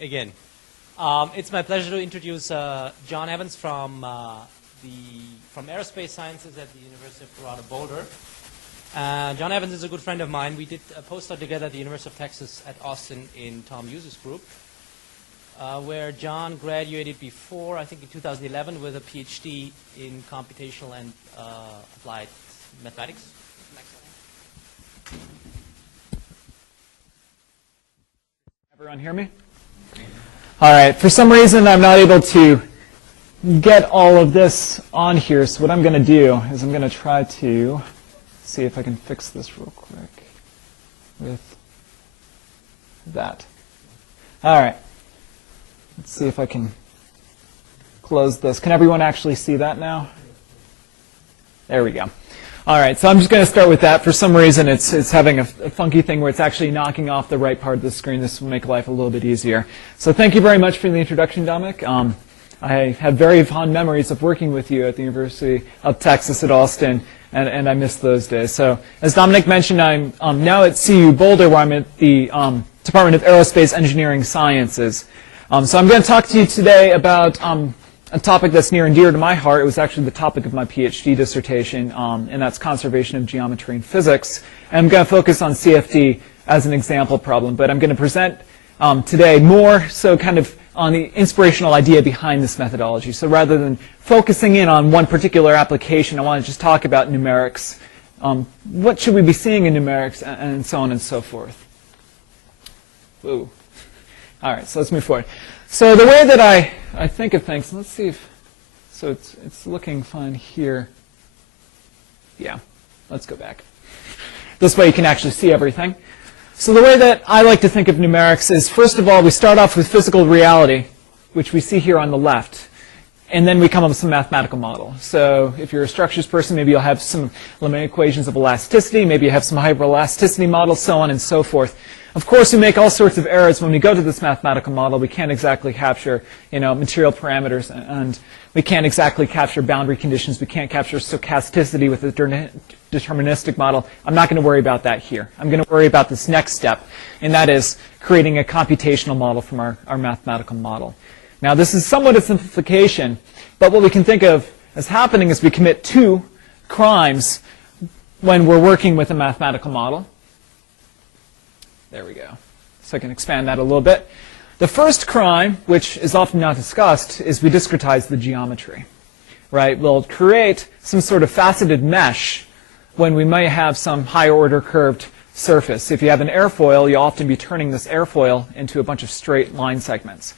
Again, it's my pleasure to introduce John Evans from Aerospace Sciences at the University of Colorado Boulder. John Evans is a good friend of mine. We did a postdoc together at the University of Texas at Austin in Tom Hughes's group, where John graduated before, I think in 2011, with a PhD in computational and applied mathematics. Everyone hear me? All right. For some reason, I'm not able to get all of this on here. So what I'm going to do is I'm going to try to see if I can fix this real quick with that. All right. Let's see if I can close this. Can everyone actually see that now? There we go. All right, so I'm just going to start with that. For some reason, it's having a funky thing where it's actually knocking off the right part of the screen. This will make life a little bit easier. So thank you very much for the introduction, Dominic. I have very fond memories of working with you at the University of Texas at Austin, and I miss those days. So as Dominic mentioned, I'm now at CU Boulder, where I'm at the Department of Aerospace Engineering Sciences. So I'm going to talk to you today about a topic that's near and dear to my heart. It was actually the topic of my PhD dissertation, and that's conservation of geometry and physics. And I'm going to focus on CFD as an example problem, but I'm going to present today more so kind of on the inspirational idea behind this methodology. So rather than focusing in on one particular application, I want to just talk about numerics. What should we be seeing in numerics, and so on and so forth. Ooh. All right, so let's move forward. So the way that I think of things, let's see if, so it's looking fine here. Yeah, let's go back. This way you can actually see everything. So the way that I like to think of numerics is, first of all, we start off with physical reality, which we see here on the left, and then we come up with some mathematical model. So if you're a structures person, maybe you'll have some limit equations of elasticity, maybe you have some hyperelasticity models, so on and so forth. Of course, we make all sorts of errors when we go to this mathematical model. We can't exactly capture, material parameters, and we can't exactly capture boundary conditions. We can't capture stochasticity with a deterministic model. I'm not going to worry about that here. I'm going to worry about this next step, and that is creating a computational model from our mathematical model. Now, this is somewhat a simplification, but what we can think of as happening is we commit two crimes when we're working with a mathematical model. There we go. So I can expand that a little bit. The first crime, which is often not discussed, is we discretize the geometry. Right? We'll create some sort of faceted mesh when we may have some higher order curved surface. If you have an airfoil, you'll often be turning this airfoil into a bunch of straight line segments.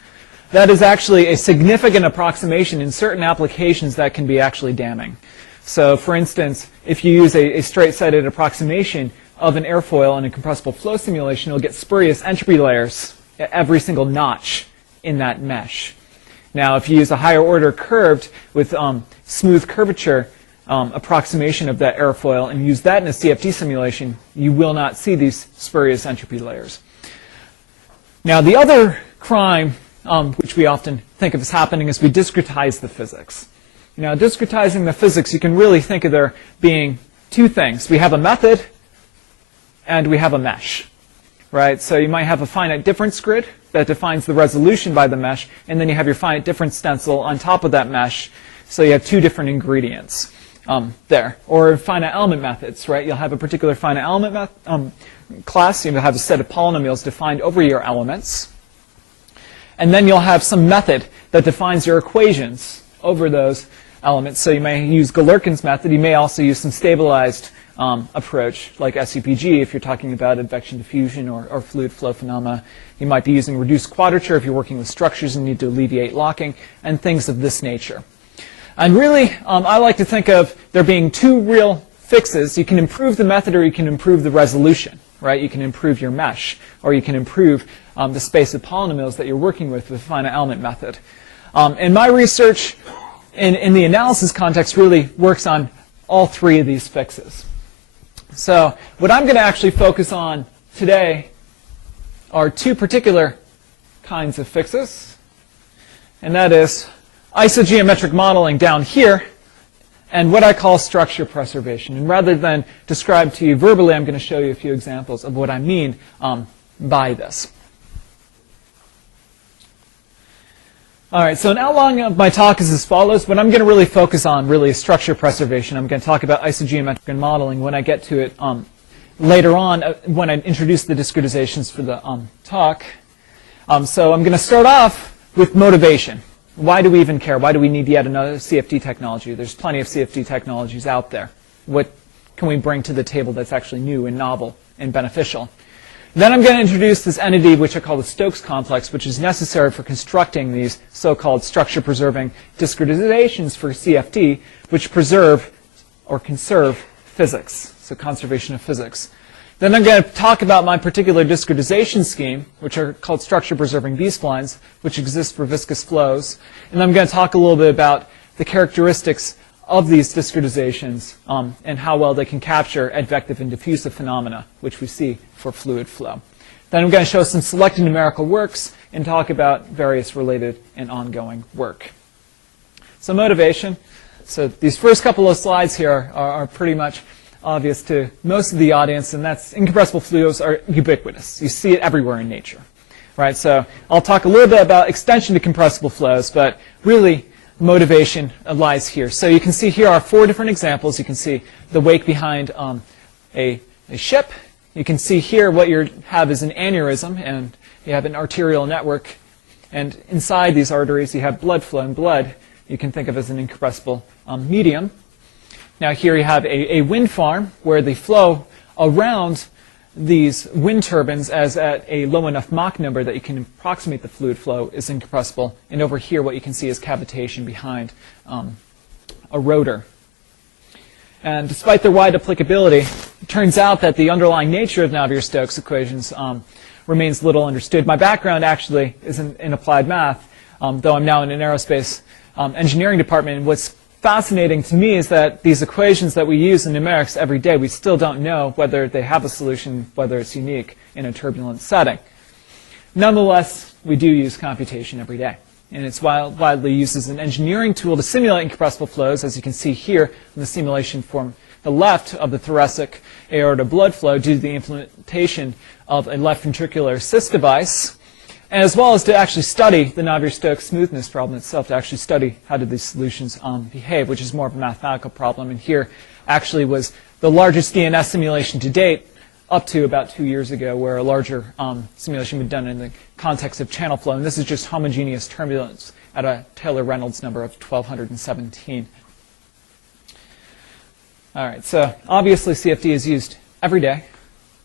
That is actually a significant approximation in certain applications that can be actually damning. So for instance, if you use a straight-sided approximation of an airfoil in a compressible flow simulation, you'll get spurious entropy layers at every single notch in that mesh. Now, if you use a higher order curved with smooth curvature approximation of that airfoil and use that in a CFD simulation, you will not see these spurious entropy layers. Now, the other crime, which we often think of as happening, is we discretize the physics. Now, discretizing the physics, you can really think of there being two things. We have a method, and we have a mesh, right? So you might have a finite difference grid that defines the resolution by the mesh, and then you have your finite difference stencil on top of that mesh. So you have two different ingredients there. Or finite element methods, right? You'll have a particular finite element class. You'll have a set of polynomials defined over your elements. And then you'll have some method that defines your equations over those elements. So you may use Galerkin's method. You may also use some stabilized approach like SUPG if you're talking about advection diffusion or fluid flow phenomena. You might be using reduced quadrature if you're working with structures and need to alleviate locking, and things of this nature. And really, I like to think of there being two real fixes. You can improve the method or you can improve the resolution, right? You can improve your mesh, or you can improve the space of polynomials that you're working with the finite element method. And my research in the analysis context really works on all three of these fixes. So what I'm going to actually focus on today are two particular kinds of fixes, and that is isogeometric modeling down here and what I call structure preservation. And rather than describe to you verbally, I'm going to show you a few examples of what I mean by this. All right, so an outline of my talk is as follows. What I'm going to really focus on really is structure preservation. I'm going to talk about isogeometric modeling when I get to it later on when I introduce the discretizations for the talk. So I'm going to start off with motivation. Why do we even care? Why do we need yet another CFD technology? There's plenty of CFD technologies out there. What can we bring to the table that's actually new and novel and beneficial? Then I'm going to introduce this entity which I call the Stokes Complex, which is necessary for constructing these so-called structure-preserving discretizations for CFD, which preserve or conserve physics, so conservation of physics. Then I'm going to talk about my particular discretization scheme, which are called structure-preserving B-splines, which exist for viscous flows. And I'm going to talk a little bit about the characteristics of these discretizations and how well they can capture advective and diffusive phenomena, which we see for fluid flow. Then I'm going to show some selected numerical works and talk about various related and ongoing work. So motivation. So these first couple of slides here are pretty much obvious to most of the audience, and that's incompressible flows are ubiquitous. You see it everywhere in nature. Right? So I'll talk a little bit about extension to compressible flows, but really motivation lies here. So you can see here are 4 different examples. You can see the wake behind a ship. You can see here what you have is an aneurysm, and you have an arterial network. And inside these arteries, you have blood flow, and blood you can think of as an incompressible medium. Now here you have a wind farm where the flow around these wind turbines as at a low enough Mach number that you can approximate the fluid flow is incompressible. And over here what you can see is cavitation behind a rotor. And despite their wide applicability, it turns out that the underlying nature of Navier-Stokes equations remains little understood. My background actually is in applied math, though I'm now in an aerospace engineering department. And what's fascinating to me is that these equations that we use in numerics every day, we still don't know whether they have a solution, whether it's unique in a turbulent setting. Nonetheless, we do use computation every day. And it's widely used as an engineering tool to simulate incompressible flows, as you can see here in the simulation from the left of the thoracic aorta blood flow due to the implementation of a left ventricular assist device, and as well as to actually study the Navier-Stokes smoothness problem itself, to actually study how did these solutions behave, which is more of a mathematical problem. And here actually was the largest DNS simulation to date up to about 2 years ago, where a larger simulation was done in the context of channel flow. And this is just homogeneous turbulence at a Taylor-Reynolds number of 1217. All right, so obviously CFD is used every day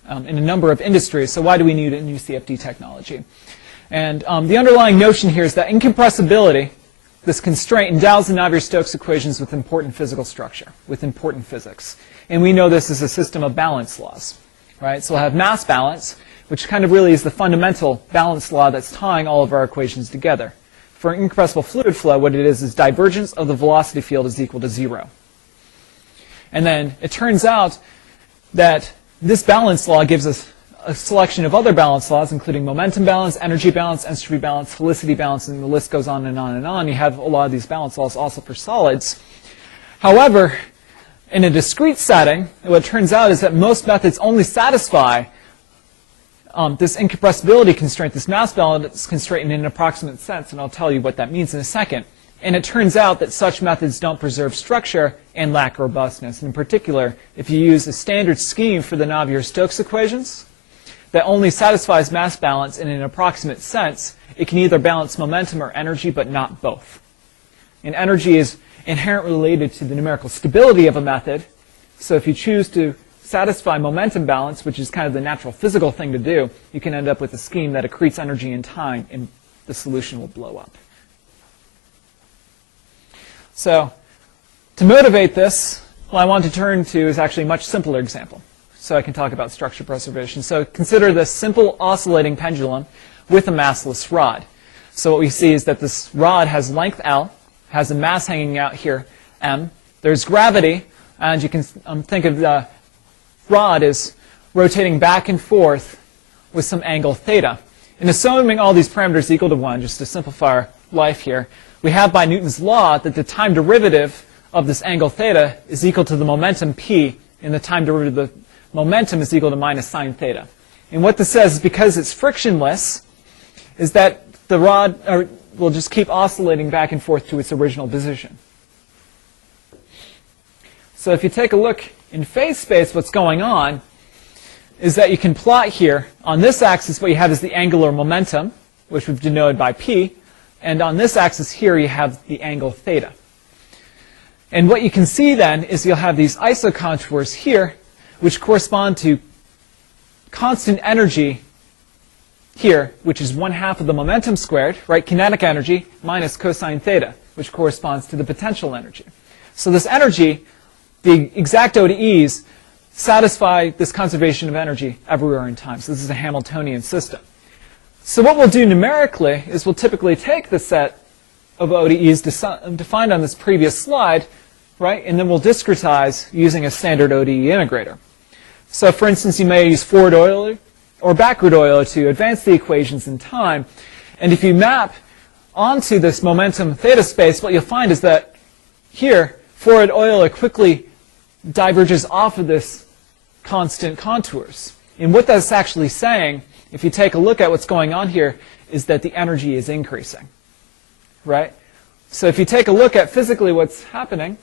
in a number of industries. So why do we need a new CFD technology? And the underlying notion here is that incompressibility, this constraint, endows the Navier-Stokes equations with important physical structure, with important physics. And we know this is a system of balance laws. Right? So we'll have mass balance, which kind of really is the fundamental balance law that's tying all of our equations together. For incompressible fluid flow, what it is divergence of the velocity field is equal to 0. And then it turns out that this balance law gives us a selection of other balance laws, including momentum balance, energy balance, entropy balance, helicity balance, and the list goes on and on and on. You have a lot of these balance laws also for solids. However, in a discrete setting, what turns out is that most methods only satisfy this incompressibility constraint, this mass balance constraint in an approximate sense, and I'll tell you what that means in a second. And it turns out that such methods don't preserve structure and lack robustness. In particular, if you use a standard scheme for the Navier-Stokes equations that only satisfies mass balance in an approximate sense, it can either balance momentum or energy, but not both. And energy is inherently related to the numerical stability of a method. So if you choose to satisfy momentum balance, which is kind of the natural physical thing to do, you can end up with a scheme that accretes energy in time, and the solution will blow up. So to motivate this, what I want to turn to is actually a much simpler example. So I can talk about structure preservation. So consider this simple oscillating pendulum with a massless rod. So what we see is that this rod has length L, has a mass hanging out here, M. There's gravity, and you can think of the rod as rotating back and forth with some angle theta. And assuming all these parameters equal to 1, just to simplify our life here, we have by Newton's law that the time derivative of this angle theta is equal to the momentum p, and the time derivative of the momentum is equal to minus sine theta. And what this says is because it's frictionless, is that the rod, or will just keep oscillating back and forth to its original position. So if you take a look in phase space, what's going on is that you can plot here. On this axis, what you have is the angular momentum, which we've denoted by p. And on this axis here, you have the angle theta. And what you can see then is you'll have these isocontours here, which correspond to constant energy here, which is 1/2 of the momentum squared, right? Kinetic energy minus cosine theta, which corresponds to the potential energy. So this energy, the exact ODEs, satisfy this conservation of energy everywhere in time. So this is a Hamiltonian system. So what we'll do numerically is we'll typically take the set of ODEs defined on this previous slide, right? And then we'll discretize using a standard ODE integrator. So for instance, you may use forward Euler or backward Euler to advance the equations in time. And if you map onto this momentum theta space, what you'll find is that here, forward Euler quickly diverges off of this constant contours. And what that's actually saying, if you take a look at what's going on here, is that the energy is increasing, right? So if you take a look at physically what's happening,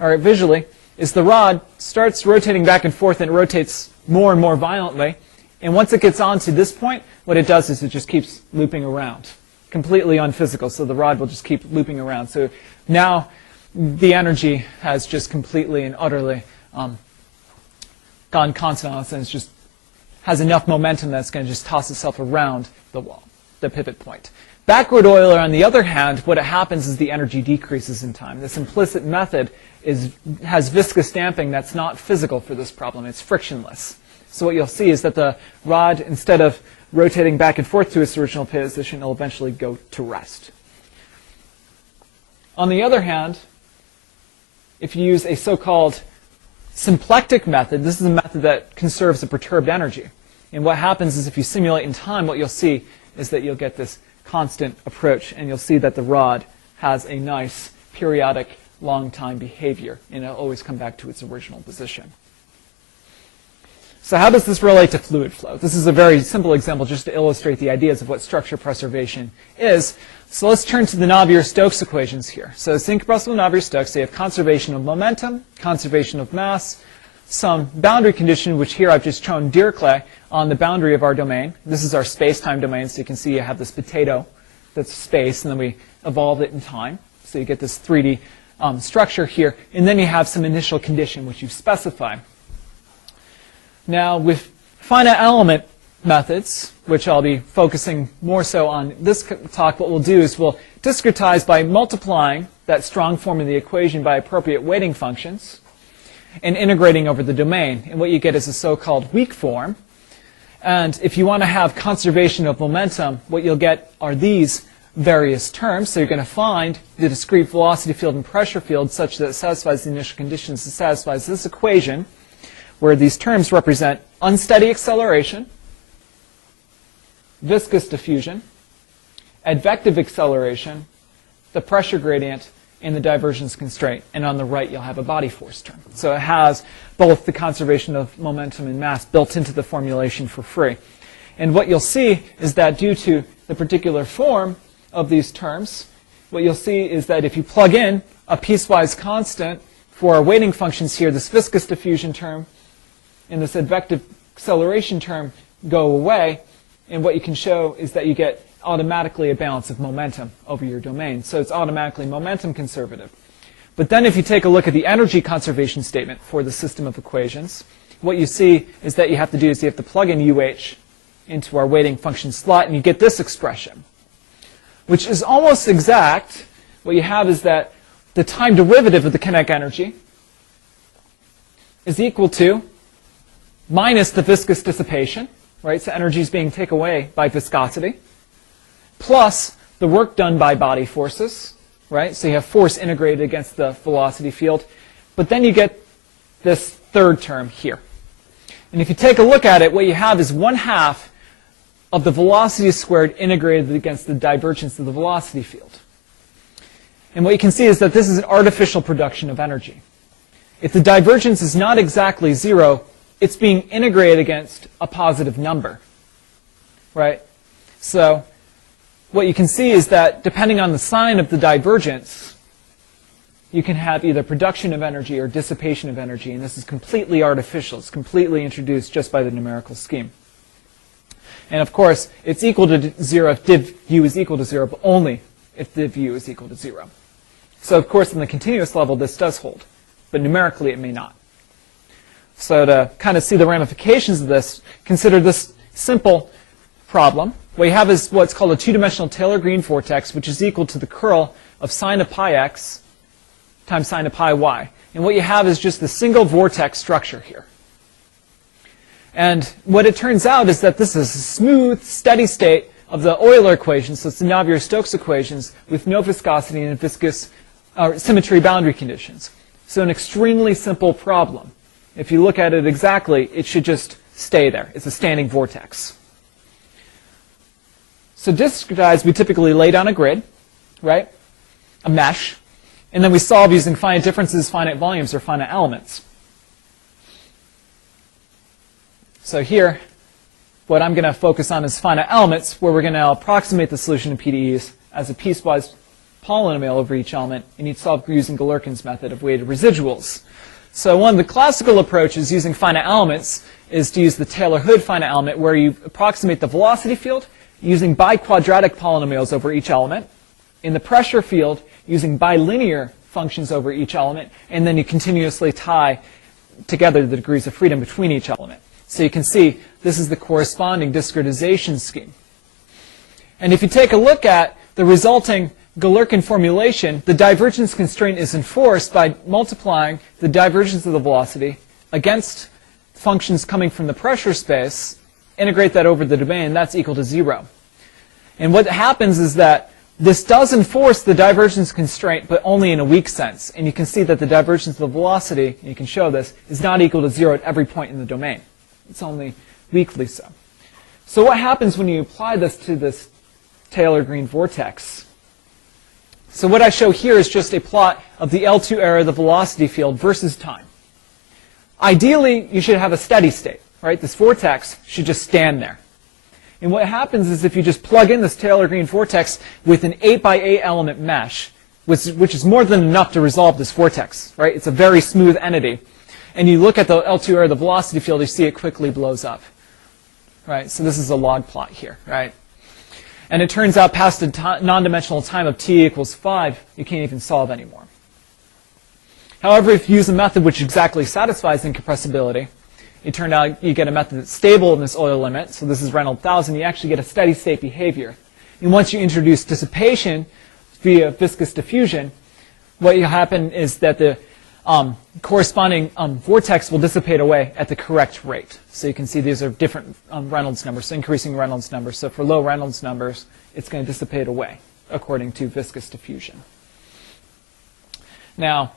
or visually, is the rod starts rotating back and forth and it rotates more and more violently. And once it gets on to this point, what it does is it just keeps looping around, completely unphysical. So the rod will just keep looping around. So now the energy has just completely and utterly gone constant on us, and it's just has enough momentum that's going to just toss itself around the wall, the pivot point. Backward Euler, on the other hand, what happens is the energy decreases in time. This implicit method has viscous damping that's not physical for this problem. It's frictionless. So what you'll see is that the rod, instead of rotating back and forth to its original position, will eventually go to rest. On the other hand, if you use a so-called symplectic method, this is a method that conserves the perturbed energy. And what happens is if you simulate in time, what you'll see is that you'll get this constant approach, and you'll see that the rod has a nice periodic long time behavior, and it'll always come back to its original position. So how does this relate to fluid flow? This is a very simple example just to illustrate the ideas of what structure preservation is. So let's turn to the Navier-Stokes equations here. So it's incompressible Navier-Stokes. They have conservation of momentum, conservation of mass, some boundary condition, which here I've just shown Dirichlet on the boundary of our domain. This is our space-time domain, so you can see you have this potato that's space, and then we evolved it in time. So you get this 3D structure here, and then you have some initial condition which you've specified. Now, with finite element methods, which I'll be focusing more so on this talk, what we'll do is we'll discretize by multiplying that strong form of the equation by appropriate weighting functions and integrating over the domain. And what you get is a so-called weak form. And if you want to have conservation of momentum, what you'll get are these various terms. So you're going to find the discrete velocity field and pressure field such that it satisfies the initial conditions, it satisfies this equation, where these terms represent unsteady acceleration, viscous diffusion, advective acceleration, the pressure gradient, and the divergence constraint. And on the right, you'll have a body force term. So it has both the conservation of momentum and mass built into the formulation for free. And what you'll see is that due to the particular form of these terms, what you'll see is that if you plug in a piecewise constant for our weighting functions here, this viscous diffusion term and this advective acceleration term go away, and what you can show is that you get automatically a balance of momentum over your domain. So it's automatically momentum conservative. But then if you take a look at the energy conservation statement for the system of equations, what you see is that you have to do is you have to plug in UH into our weighting function slot, and you get this expression, which is almost exact. What you have is that the time derivative of the kinetic energy is equal to minus the viscous dissipation, right? So energy is being taken away by viscosity, plus the work done by body forces, right? So you have force integrated against the velocity field. But then you get this third term here. And if you take a look at it, what you have is 1/2 of the velocity squared integrated against the divergence of the velocity field. And what you can see is that this is an artificial production of energy. If the divergence is not exactly 0, it's being integrated against a positive number, right? So what you can see is that depending on the sign of the divergence, you can have either production of energy or dissipation of energy, and this is completely artificial. It's completely introduced just by the numerical scheme. And of course, it's equal to 0 if div u is equal to 0, but only if div u is equal to 0. So of course, in the continuous level, this does hold, but numerically it may not. So to kind of see the ramifications of this, consider this simple problem. What you have is what's called a two-dimensional Taylor-Green vortex, which is equal to the curl of sine of pi x times sine of pi y. And what you have is just the single vortex structure here. And what it turns out is that this is a smooth, steady state of the Euler equation, so it's the Navier-Stokes equations, with no viscosity and viscous symmetry boundary conditions. So an extremely simple problem. If you look at it exactly, it should just stay there. It's a standing vortex. So discretized, we typically lay down a grid, right? A mesh. And then we solve using finite differences, finite volumes, or finite elements. So here, what I'm going to focus on is finite elements, where we're going to approximate the solution of PDEs as a piecewise polynomial over each element, and you'd solve using Galerkin's method of weighted residuals. So one of the classical approaches using finite elements is to use the Taylor-Hood finite element, where you approximate the velocity field using biquadratic polynomials over each element. In the pressure field, using bilinear functions over each element, and then you continuously tie together the degrees of freedom between each element. So you can see this is the corresponding discretization scheme. And if you take a look at the resulting Galerkin formulation, the divergence constraint is enforced by multiplying the divergence of the velocity against functions coming from the pressure space, integrate that over the domain, that's equal to 0. And what happens is that this does enforce the divergence constraint, but only in a weak sense. And you can see that the divergence of the velocity, and you can show this, is not equal to 0 at every point in the domain. It's only weakly so. So what happens when you apply this to this Taylor-Green vortex? So what I show here is just a plot of the L2 error of the velocity field versus time. Ideally, you should have a steady state, right? This vortex should just stand there. And what happens is if you just plug in this Taylor-Green vortex with an 8 by 8 element mesh, which is more than enough to resolve this vortex, right? It's a very smooth entity. And you look at the L2 error of the velocity field, you see it quickly blows up, right? So this is a log plot here, right? And it turns out past a non-dimensional time of t equals 5, you can't even solve anymore. However, if you use a method which exactly satisfies incompressibility, it turned out you get a method that's stable in this Euler limit. So this is Reynolds 1000. You actually get a steady state behavior. And once you introduce dissipation via viscous diffusion, what will happen is that the corresponding vortex will dissipate away at the correct rate. So you can see these are different Reynolds numbers, so increasing Reynolds numbers. So for low Reynolds numbers, it's going to dissipate away according to viscous diffusion. Now,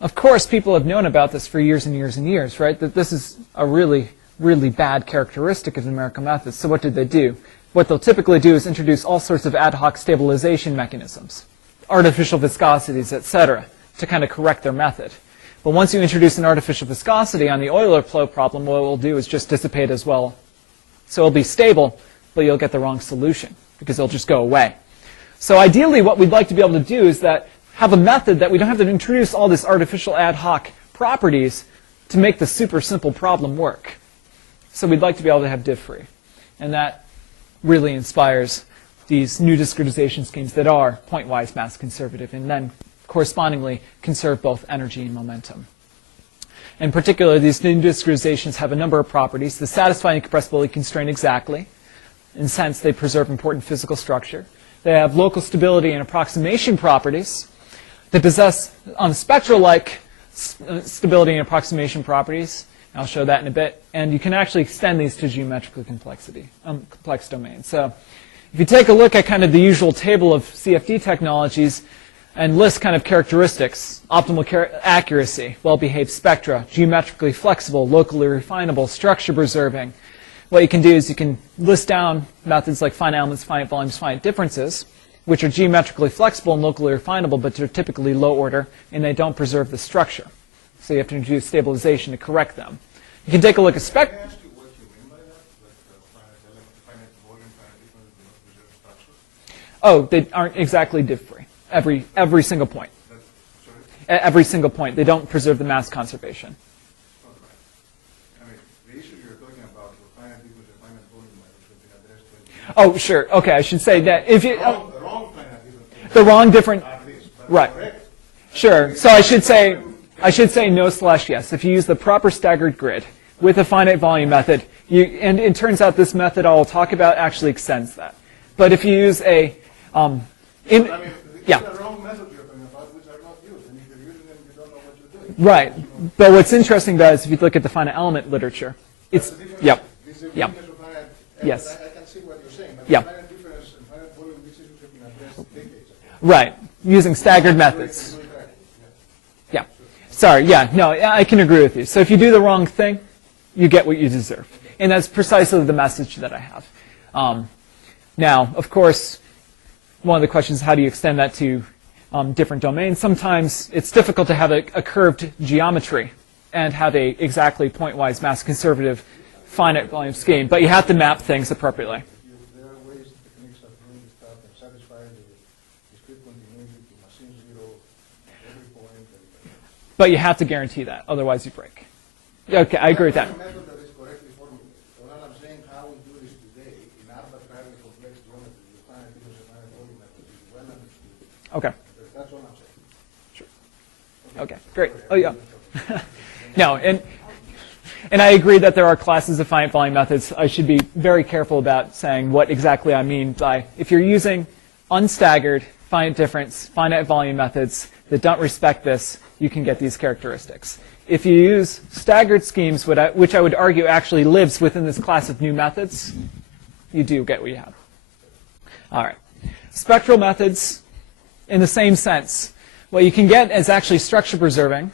of course, people have known about this for years and years and years, right? That this is a really, really bad characteristic of numerical methods. So what did they do? What they'll typically do is introduce all sorts of ad hoc stabilization mechanisms, artificial viscosities, etc., to kind of correct their method. But once you introduce an artificial viscosity on the Euler flow problem, what it will do is just dissipate as well. So it'll be stable, but you'll get the wrong solution because it'll just go away. So ideally, what we'd like to be able to do is that have a method that we don't have to introduce all this artificial ad hoc properties to make the super simple problem work. So we'd like to be able to have div-free. And that really inspires these new discretization schemes that are point-wise mass conservative and then correspondingly conserve both energy and momentum. In particular, these new discretizations have a number of properties. They satisfy incompressibility constraint exactly. In a sense, they preserve important physical structure. They have local stability and approximation properties. They possess spectral-like stability and approximation properties. I'll show that in a bit. And you can actually extend these to geometrically complex domains. So if you take a look at kind of the usual table of CFD technologies and list kind of characteristics, optimal accuracy, well-behaved spectra, geometrically flexible, locally refinable, structure preserving, what you can do is you can list down methods like finite elements, finite volumes, finite differences, which are geometrically flexible and locally refinable, but they're typically low order, and they don't preserve the structure. So you have to introduce stabilization to correct them. You can take a look at Can I ask you what you mean by that? Like finite volume, finite difference, do not preserve structure? Oh, they aren't exactly diff-free. Every single point. At every single point, they don't preserve the mass conservation. I mean, the issue you're talking about with finite difference and finite volume methods should be addressed. Oh, sure. Okay, I should say that if you The wrong finite difference. the wrong different. At least, but Right. correct. Sure. So I should say no/yes. If you use the proper staggered grid with a finite volume method, and it turns out this method I'll talk about actually extends that. But if you use a I mean, these yeah. are wrong methods you're talking about, which are not used. And if you're using them, you don't know what you're doing. Right. But what's interesting about it is if you look at the finite element literature, it's yep. This is the Yep. difference of finite, Yes. I can see what you're saying, but Yeah. the finite difference and finite volume, these issues have been addressed decades ago. Right. Using staggered methods. Yeah. Sorry. Yeah. No, I can agree with you. So if you do the wrong thing, you get what you deserve. And that's precisely the message that I have. Now, of course, one of the questions is how do you extend that to different domains? Sometimes it's difficult to have a curved geometry and have a exactly pointwise mass conservative finite volume scheme, but you have to map things appropriately. There are ways, techniques of doing this stuff and satisfy the discrete continuity to machine zero at every point. But you have to guarantee that, otherwise you break. Okay, I agree with that. That's a method that is correctly formulated. So what I'm saying, how we do this today in arbitrarily complex geometry with finite difference and finite volume methods is well understood. Okay. That's all I'm saying. Sure. Okay, great. Oh, yeah. No, and I agree that there are classes of finite volume methods. I should be very careful about saying what exactly I mean by, if you're using unstaggered, finite difference, finite volume methods that don't respect this, you can get these characteristics. If you use staggered schemes, which I would argue actually lives within this class of new methods, you do get what you have. All right. Spectral methods, in the same sense, what you can get is actually structure preserving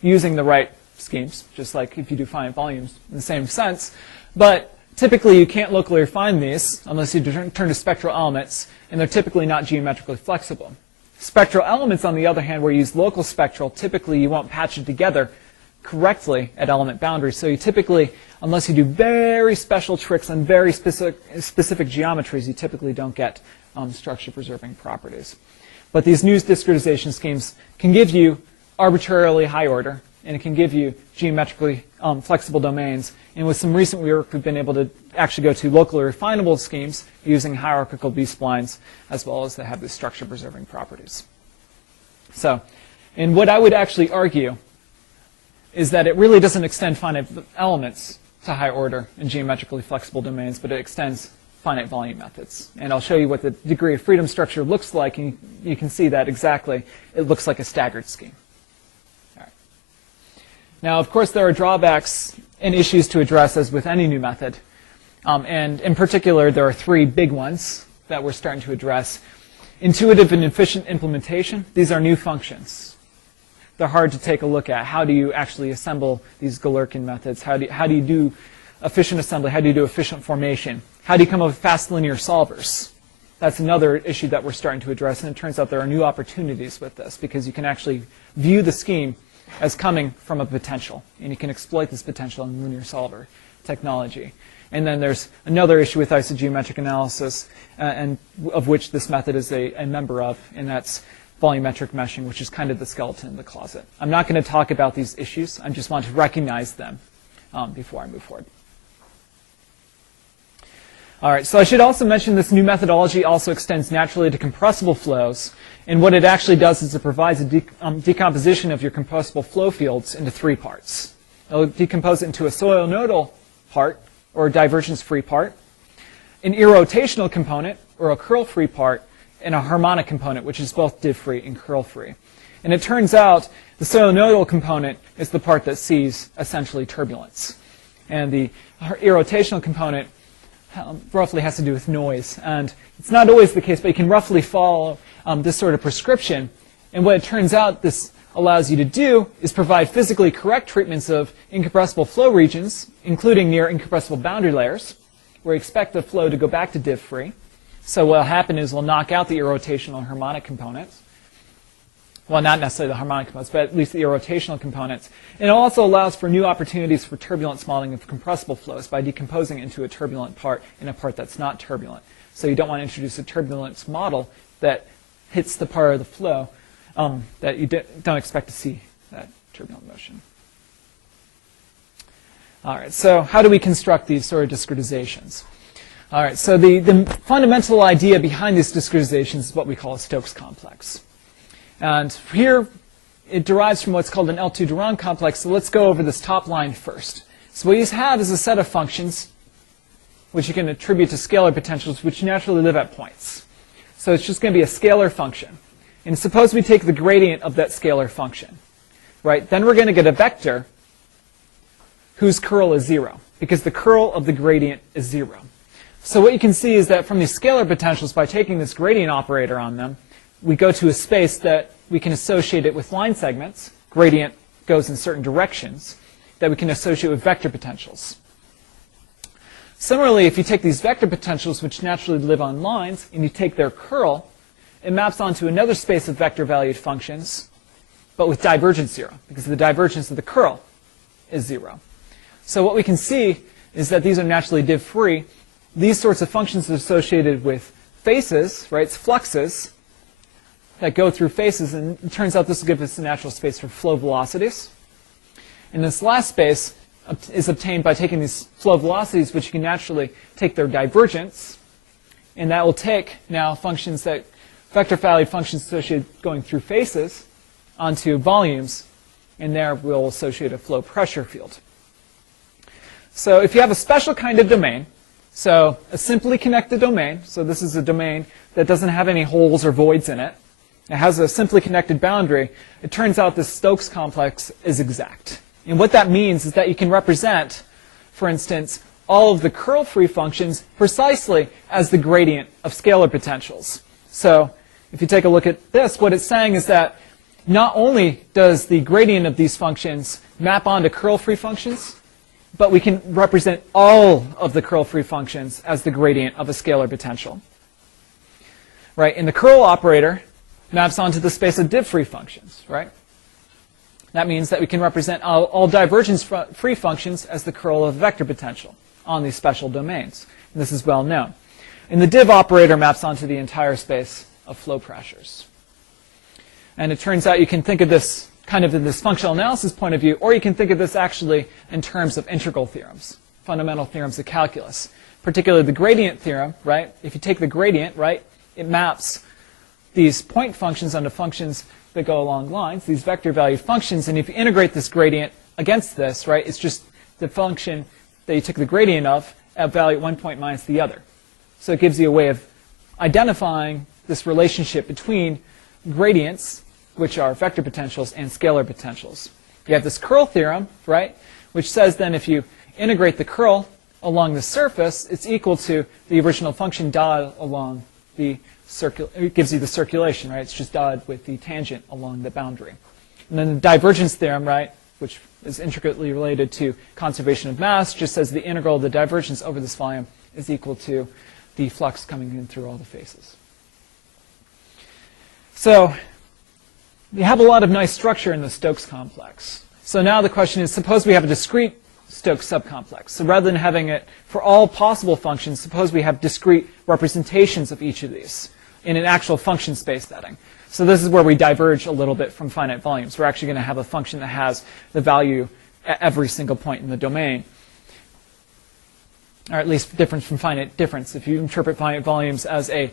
using the right schemes, just like if you do finite volumes in the same sense. But typically you can't locally refine these unless you turn to spectral elements, and they're typically not geometrically flexible. Spectral elements, on the other hand, where you use local spectral, typically you won't patch it together correctly at element boundaries. So you typically, unless you do very special tricks on very specific geometries, you typically don't get structure preserving properties. But these new discretization schemes can give you arbitrarily high order, and it can give you geometrically flexible domains. And with some recent work, we've been able to actually go to locally refinable schemes using hierarchical B-splines, as well as they have the structure preserving properties. So, and what I would actually argue is that it really doesn't extend finite elements to high order and geometrically flexible domains, but it extends finite volume methods. And I'll show you what the degree of freedom structure looks like, and you can see that exactly. It looks like a staggered scheme. All right. Now, of course, there are drawbacks and issues to address, as with any new method. And in particular, there are three big ones that we're starting to address. Intuitive and efficient implementation. These are new functions. They're hard to take a look at. How do you actually assemble these Galerkin methods? How do you do efficient assembly? How do you do efficient formation? How do you come up with fast linear solvers? That's another issue that we're starting to address, and it turns out there are new opportunities with this because you can actually view the scheme as coming from a potential, and you can exploit this potential in linear solver technology. And then there's another issue with isogeometric analysis, and of which this method is a member of, and that's volumetric meshing, which is kind of the skeleton in the closet. I'm not going to talk about these issues. I just want to recognize them before I move forward. All right, so I should also mention this new methodology also extends naturally to compressible flows. And what it actually does is it provides a decomposition of your compressible flow fields into three parts. It'll decompose it into a soil-nodal part, or a divergence-free part, an irrotational component, or a curl-free part, and a harmonic component, which is both div-free and curl-free. And it turns out the soil-nodal component is the part that sees essentially turbulence. And the irrotational component roughly has to do with noise. And it's not always the case, but you can roughly follow this sort of prescription. And what it turns out this allows you to do is provide physically correct treatments of incompressible flow regions, including near incompressible boundary layers, where you expect the flow to go back to div-free. So what will happen is we'll knock out the irrotational and harmonic components. Well, not necessarily the harmonic components, but at least the irrotational components. And it also allows for new opportunities for turbulence modeling of compressible flows by decomposing into a turbulent part and a part that's not turbulent. So you don't want to introduce a turbulence model that hits the part of the flow that you don't expect to see that turbulent motion. All right, so how do we construct these sort of discretizations? All right, so the fundamental idea behind these discretizations is what we call a Stokes complex. And here, it derives from what's called an L2 de Rham complex, so let's go over this top line first. So what you have is a set of functions which you can attribute to scalar potentials which naturally live at points. So it's just going to be a scalar function. And suppose we take the gradient of that scalar function, right? Then we're going to get a vector whose curl is 0, because the curl of the gradient is 0. So what you can see is that from these scalar potentials, by taking this gradient operator on them, we go to a space that we can associate it with line segments. Gradient goes in certain directions that we can associate with vector potentials. Similarly, if you take these vector potentials, which naturally live on lines, and you take their curl, it maps onto another space of vector-valued functions, but with divergence 0, because the divergence of the curl is 0. So what we can see is that these are naturally div-free. These sorts of functions are associated with faces, right? It's fluxes that go through faces, and it turns out this will give us a natural space for flow velocities. And this last space is obtained by taking these flow velocities, which you can naturally take their divergence, and that will take now functions that vector-valued functions associated going through faces onto volumes, and there we'll associate a flow pressure field. So if you have a special kind of domain, so a simply connected domain, so this is a domain that doesn't have any holes or voids in it, it has a simply connected boundary, it turns out this Stokes complex is exact. And what that means is that you can represent, for instance, all of the curl-free functions precisely as the gradient of scalar potentials. So if you take a look at this, what it's saying is that not only does the gradient of these functions map onto curl-free functions, but we can represent all of the curl-free functions as the gradient of a scalar potential. Right? And the curl operator maps onto the space of div-free functions, right? That means that we can represent all divergence-free functions as the curl of vector potential on these special domains. And this is well known. And the div operator maps onto the entire space of flow pressures. And it turns out you can think of this kind of in this functional analysis point of view, or you can think of this actually in terms of integral theorems, fundamental theorems of calculus, particularly the gradient theorem, right? If you take the gradient, right, it maps these point functions onto functions that go along lines, these vector-valued functions, and if you integrate this gradient against this, right, it's just the function that you took the gradient of at value at one point minus the other. So it gives you a way of identifying this relationship between gradients, which are vector potentials, and scalar potentials. You have this curl theorem, right, which says then if you integrate the curl along the surface, it's equal to the original function dotted along the it gives you the circulation, right? It's just dotted with the tangent along the boundary. And then the divergence theorem, right, which is intricately related to conservation of mass, just says the integral of the divergence over this volume is equal to the flux coming in through all the faces. So you have a lot of nice structure in the Stokes complex. So now the question is, suppose we have a discrete Stokes subcomplex. So rather than having it for all possible functions, suppose we have discrete representations of each of these in an actual function space setting. So this is where we diverge a little bit from finite volumes. We're actually going to have a function that has the value at every single point in the domain, or at least difference from finite difference. If you interpret finite volumes as a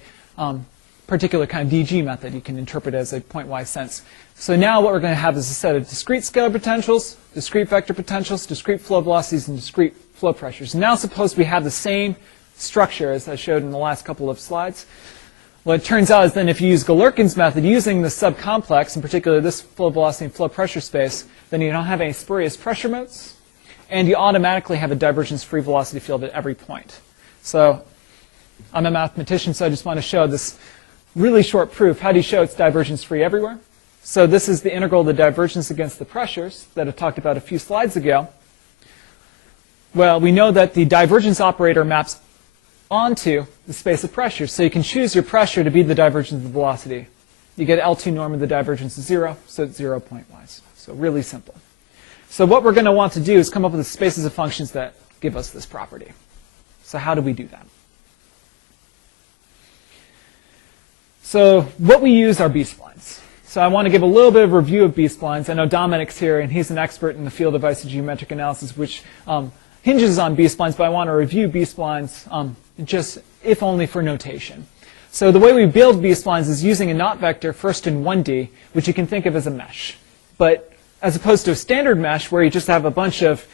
particular kind of DG method, you can interpret it as a pointwise sense. So now what we're going to have is a set of discrete scalar potentials, discrete vector potentials, discrete flow velocities, and discrete flow pressures. Now suppose we have the same structure as I showed in the last couple of slides. What it turns out is then if you use Galerkin's method using the subcomplex, in particular this flow velocity and flow pressure space, then you don't have any spurious pressure modes, and you automatically have a divergence-free velocity field at every point. So I'm a mathematician, so I just want to show this really short proof. How do you show it's divergence-free everywhere? So this is the integral of the divergence against the pressures that I talked about a few slides ago. Well, we know that the divergence operator maps onto the space of pressure. So you can choose your pressure to be the divergence of the velocity. You get L2 norm of the divergence is 0, so it's 0 point-wise. So really simple. So what we're going to want to do is come up with the spaces of functions that give us this property. So how do we do that? So what we use are B-splines. So I want to give a little bit of a review of B-splines. I know Dominic's here, and he's an expert in the field of isogeometric analysis, which hinges on B-splines, but I want to review B-splines just if only for notation. So the way we build B-splines is using a knot vector first in 1D, which you can think of as a mesh. But as opposed to a standard mesh where you just have a bunch of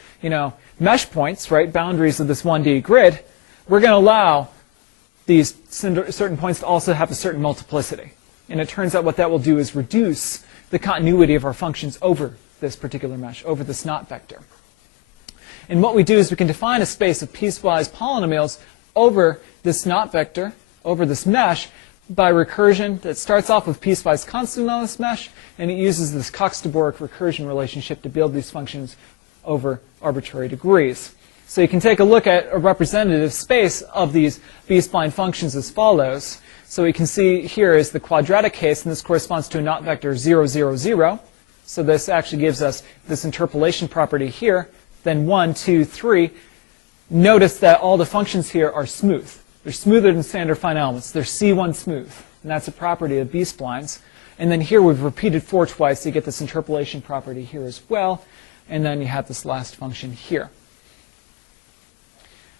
mesh points, right, boundaries of this 1D grid, we're going to allow these certain points to also have a certain multiplicity. And it turns out what that will do is reduce the continuity of our functions over this particular mesh, over this knot vector. And what we do is we can define a space of piecewise polynomials over this knot vector, over this mesh, by recursion that starts off with piecewise constant on this mesh, and it uses this Cox-de-Bourg recursion relationship to build these functions over arbitrary degrees. So you can take a look at a representative space of these B-spline functions as follows. So we can see here is the quadratic case, and this corresponds to a knot vector 0, 0, 0. So this actually gives us this interpolation property here. Then 1, 2, 3. Notice that all the functions here are smooth. They're smoother than standard fine elements. They're C1 smooth, and that's a property of B-splines. And then here we've repeated 4 twice, so you get this interpolation property here as well. And then you have this last function here.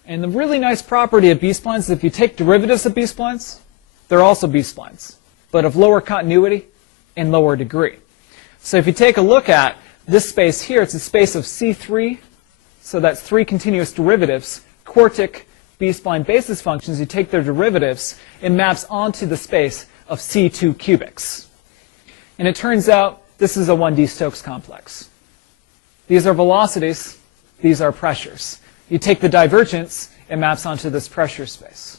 And the really nice property of B-splines is if you take derivatives of B-splines, they're also B-splines, but of lower continuity and lower degree. So if you take a look at this space here, it's a space of C3, so that's 3 continuous derivatives, quartic B-spline basis functions. You take their derivatives, it maps onto the space of C2 cubics. And it turns out this is a 1D Stokes complex. These are velocities, these are pressures. You take the divergence, it maps onto this pressure space.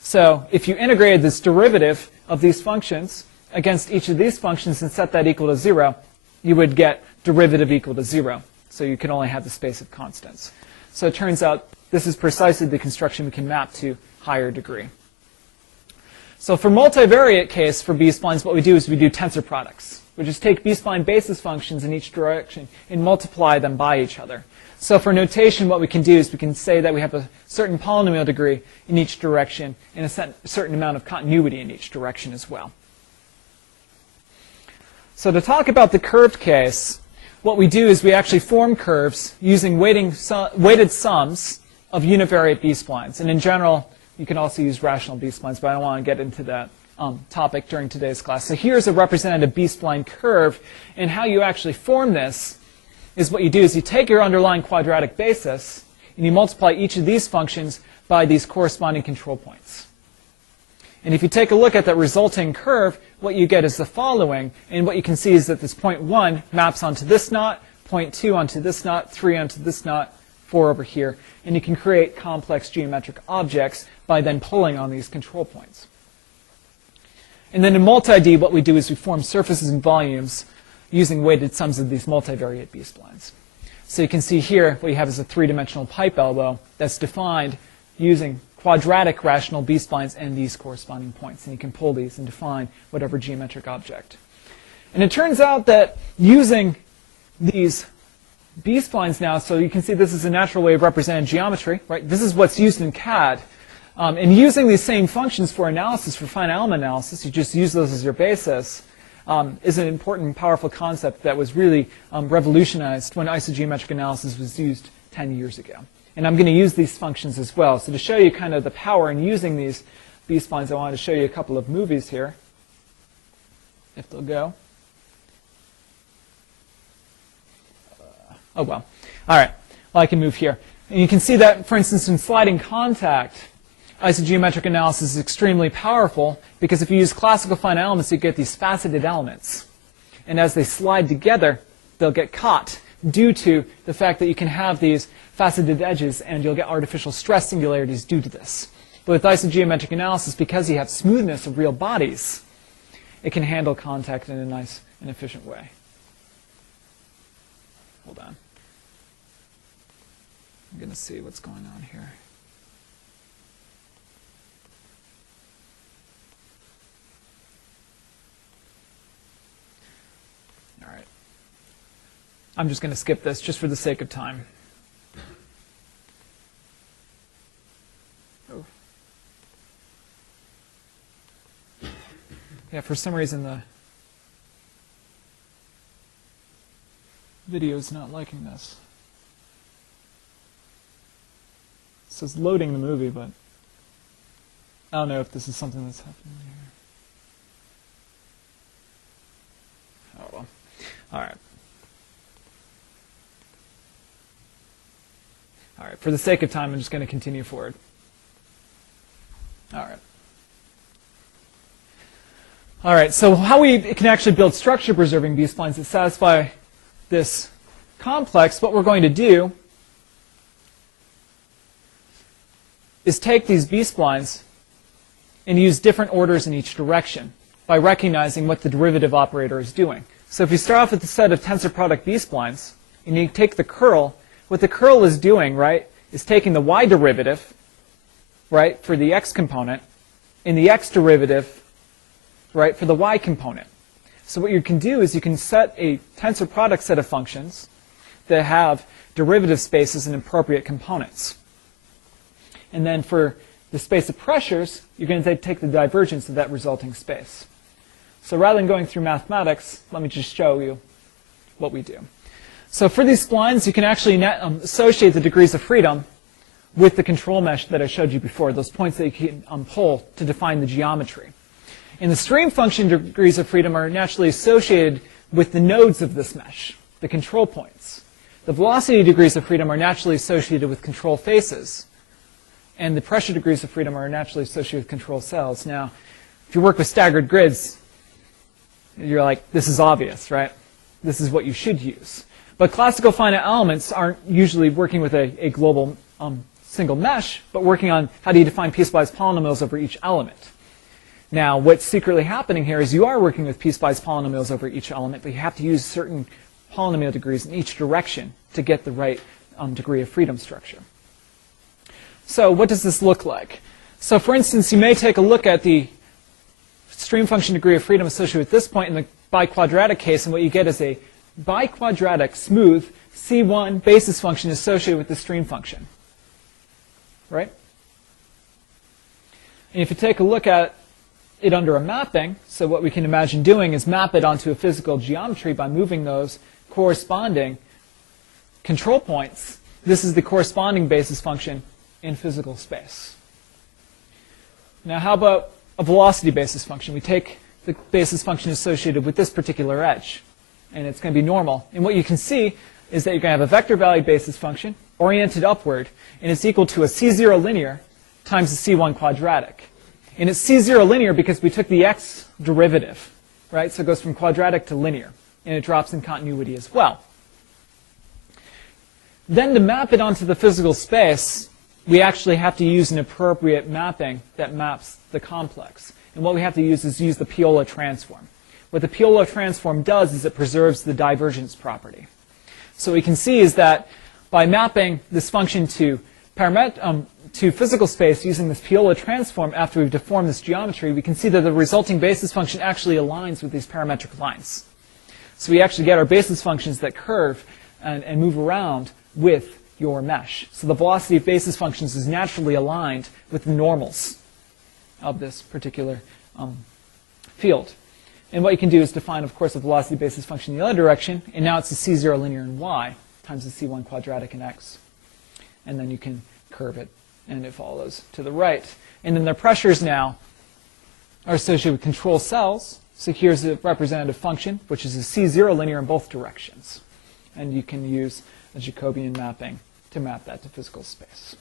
So if you integrated this derivative of these functions against each of these functions and set that equal to 0, you would get derivative equal to 0. So you can only have the space of constants. So it turns out this is precisely the construction we can map to higher degree. So for multivariate case for B-splines, what we do is we do tensor products. We just take B-spline basis functions in each direction and multiply them by each other. So for notation, what we can do is we can say that we have a certain polynomial degree in each direction and a certain amount of continuity in each direction as well. So to talk about the curved case, what we do is we actually form curves using weighted sums of univariate B-splines. And in general, you can also use rational B-splines, but I don't want to get into that topic during today's class. So here's a representative B-spline curve, and how you actually form this is what you do is you take your underlying quadratic basis and you multiply each of these functions by these corresponding control points. And if you take a look at that resulting curve, what you get is the following. And what you can see is that this point 1 maps onto this knot, point 2 onto this knot, 3 onto this knot, 4 over here. And you can create complex geometric objects by then pulling on these control points. And then in multi-D, what we do is we form surfaces and volumes using weighted sums of these multivariate B-splines. So you can see here what you have is a 3-dimensional pipe elbow that's defined using quadratic rational B-splines and these corresponding points. And you can pull these and define whatever geometric object. And it turns out that using these B-splines now, so you can see this is a natural way of representing geometry, right? This is what's used in CAD. And using these same functions for analysis, for fine element analysis, you just use those as your basis, is an important, powerful concept that was really revolutionized when isogeometric analysis was used 10 years ago. And I'm going to use these functions as well. So to show you kind of the power in using these B-splines, I wanted to show you a couple of movies here, if they'll go. Oh, well. All right. Well, I can move here. And you can see that, for instance, in sliding contact, isogeometric analysis is extremely powerful because if you use classical fine elements, you get these faceted elements. And as they slide together, they'll get caught due to the fact that you can have these faceted edges and you'll get artificial stress singularities due to this. But with isogeometric analysis, because you have smoothness of real bodies, it can handle contact in a nice and efficient way. Hold on. I'm going to see what's going on here. All right. I'm just going to skip this just for the sake of time. Oh. Yeah, for some reason the video is not liking this. It says loading the movie, but I don't know if this is something that's happening here. Oh well. All right. All right. For the sake of time, I'm just going to continue forward. All right. All right. So how we can actually build structure-preserving B-splines that satisfy this complex, what we're going to do is take these B-splines and use different orders in each direction by recognizing what the derivative operator is doing. So if you start off with a set of tensor product B-splines, and you take the curl, what the curl is doing, right, is taking the y derivative, right, for the x component, and the x derivative, right, for the y component. So what you can do is you can set a tensor product set of functions that have derivative spaces and appropriate components. And then for the space of pressures, you're going to take the divergence of that resulting space. So rather than going through mathematics, let me just show you what we do. So for these splines, you can actually associate the degrees of freedom with the control mesh that I showed you before, those points that you can pull to define the geometry. And the stream function degrees of freedom are naturally associated with the nodes of this mesh, the control points. The velocity degrees of freedom are naturally associated with control faces. And the pressure degrees of freedom are naturally associated with control cells. Now, if you work with staggered grids, you're like, this is obvious, right? This is what you should use. But classical finite elements aren't usually working with a global single mesh, but working on how do you define piecewise polynomials over each element. Now, what's secretly happening here is you are working with piecewise polynomials over each element, but you have to use certain polynomial degrees in each direction to get the right degree of freedom structure. So what does this look like? So for instance, you may take a look at the stream function degree of freedom associated with this point in the biquadratic case, and what you get is a biquadratic smooth C1 basis function associated with the stream function. Right? And if you take a look at it under a mapping, so what we can imagine doing is map it onto a physical geometry by moving those corresponding control points. This is the corresponding basis function in physical space. Now how about a velocity basis function? We take the basis function associated with this particular edge, and it's going to be normal. And what you can see is that you're going to have a vector valued basis function oriented upward, and it's equal to a C0 linear times the C1 quadratic. And it's C0 linear because we took the x derivative, right? So it goes from quadratic to linear, and it drops in continuity as well. Then to map it onto the physical space, we actually have to use an appropriate mapping that maps the complex. And what we have to use is use the Piola transform. What the Piola transform does is it preserves the divergence property. So what we can see is that by mapping this function to physical space using this Piola transform after we've deformed this geometry, we can see that the resulting basis function actually aligns with these parametric lines. So we actually get our basis functions that curve and move around with your mesh. So the velocity of basis functions is naturally aligned with the normals of this particular field. And what you can do is define, of course, a velocity basis function in the other direction, and now it's a C0 linear in y times the C1 quadratic in x. And then you can curve it, and it follows to the right. And then the pressures now are associated with control cells. So here's a representative function, which is a C0 linear in both directions. And you can use a Jacobian mapping to map that to physical space.